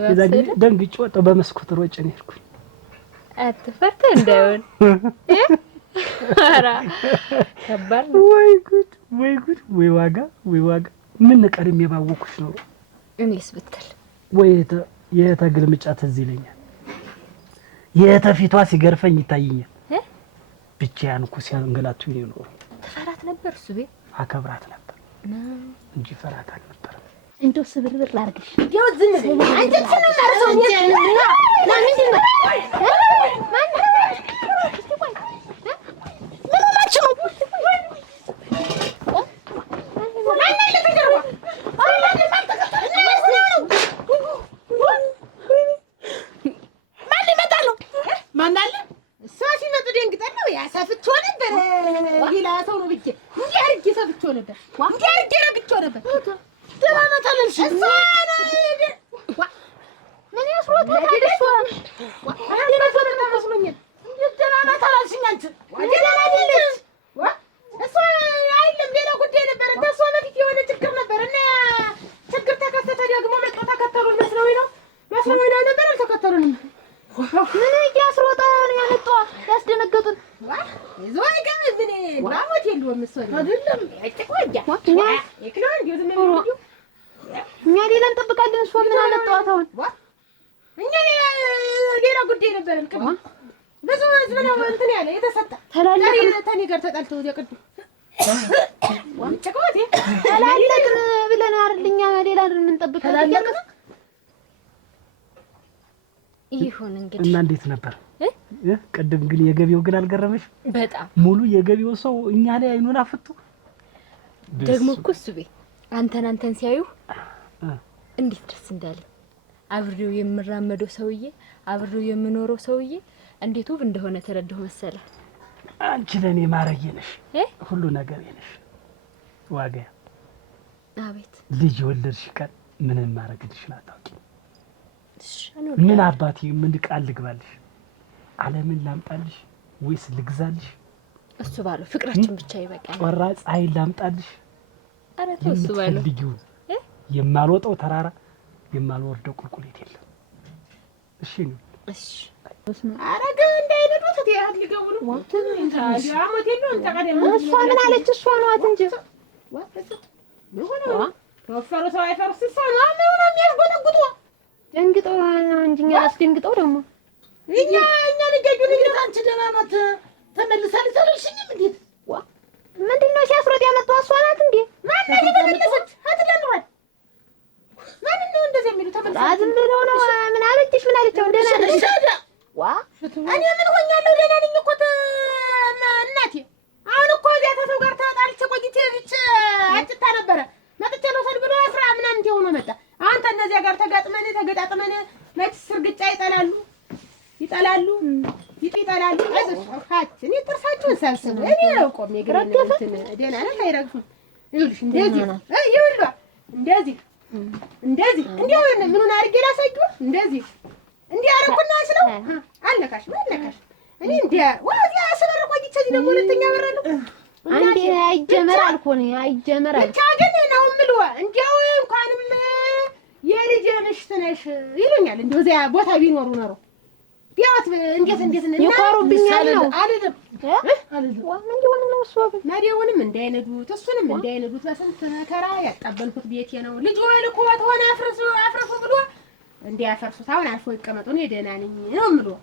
የዛ ግን ደንግጬ ወጣሁ። በመስኮት ሮጬ ነው ሄድኩኝ። አትፈርተ እንደውን ኧረ ከባድ ነው። ወይ ጉድ ወይ ዋጋ ምን ቀድሜ ባወኩሽ ነው። እኔስ ብትል ወይ የተግልምጫ ትዝ ይለኛል። የተፊቷ ሲገርፈኝ ይታየኛል። ብቻዬን እኮ ሲያንገላቱኝ ነው። ተፈራት ነበር እሱ ቤት አከብራት ነበር እንጂ ፈራት አልነበረም። እንደው ስብርብር ላርግሽ እንደው ዝም ብለሽ አንቺ ተናገረው እንዴ ለምንድን ነው ይሁን እንግዲህ እና እንዴት ነበር? ቅድም ግን የገቢው ግን አልገረመሽ? በጣም ሙሉ የገቢው ሰው እኛ ላይ አይኑን አፍጡ። ደግሞ እኮ እሱ ቤት አንተን ሲያዩ እንዴት ደስ እንዳለ አብሬው የምራመደው ሰውዬ አብሬው የምኖረው ሰውዬ እንዴት ውብ እንደሆነ ተረዳሁ መሰለ። አንቺ ለኔ ማረጌ ነሽ፣ ሁሉ ነገር ነሽ። ዋጋ አቤት ልጅ ወለድሽ ቀን ምንም ማረግልሽን አታውቂም። ምን አባቴ ምን ቃል ልግባልሽ? ዓለምን ላምጣልሽ ወይስ ልግዛልሽ? እሱ ባለው ፍቅራችን ብቻ ይበቃል። ጮራ ፀሐይ ላምጣልሽ? ኧረ ተው እሱ ባለው የማልወጣው ተራራ የማልወርደው ቁልቁሌት የለም። እሺ ነው እሺ። አረገ እንዳይነዱት ትያት ሊገቡ ነው ወጥተን ታዲያ አመት የለው ተቀደም እሷ ምን አለች? እሷ ነዋት እንጂ ነው ተወፈረ ሰው አይፈርስ ሰው ነው የሚያስጎነጉጡ ደንግጠው እንጂኛ አስደንግጠው ደግሞ እኛ ልገጁ ልጅ አንቺ ደህና ናት ተመልሳለች አልሽኝም? እንዴት ምንድነው ሲያስሮጥ ያመጣው? እሷ ናት እንዴ? ማን ነው የተመለሰች? አትደንሯል። ማን ነው እንደዚህ የሚሉ ተመልሰች? ዝም ብሎ ነው። ምን አለችሽ? ምን አለችው? ደህና ነሽ? እኔ ምን ሆኛለሁ? ደህና ነኝ እኮ እናቴ። አሁን እኮ እዚያ ተሰው ጋር ተጣልቼ ቆይቼ ብቻ አጭታ ነበረ ወዲያው ነው መጣ። አንተ እነዚያ ጋር ተገጣጥመን መች ስርግጫ ይጠላሉ ይጠላሉ። አይዞሽ እኔ ጥርሳቸውን ሰብስብ እኔ አውቆም የግሬን እንትን ደህና ነህ አይረግፉም። ይኸውልሽ እንደዚህ ይኸውልህ እንደዚህ እንዲያው ምኑን አድርጌ ላሳየው እንደዚህ እንዲህ አደረኩና ስለው አልነካሽ እኔ እንዲያ ወዲያ ስበር ቆይቼ እዚህ ደግሞ ሁለተኛ በረለሁ አንዴ አይጀመር አልኩኝ አይጀመር አልኩ። ብቻ ግን ነው የምልህ እንዲያው እንኳንም የልጄ ምሽት ነሽ ይሉኛል። እንደው እዚያ ቦታ ቢኖሩ ኖሮ ቢያት እንዴት ይቆሩብኛል ነው አይደለም ምን ሆነ ነው እሱ መሪውንም እንዳይነዱት እሱንም እንዳይነዱት በስንት መከራ ያጣበልኩት ቤቴ ነው። ልጅ ወልኮ ተሆነ አፍርሱ ብሎ እንዲያፈርሱት አሁን አልፎ ይቀመጡ ነው። ደህና ነኝ ነው የምልህ።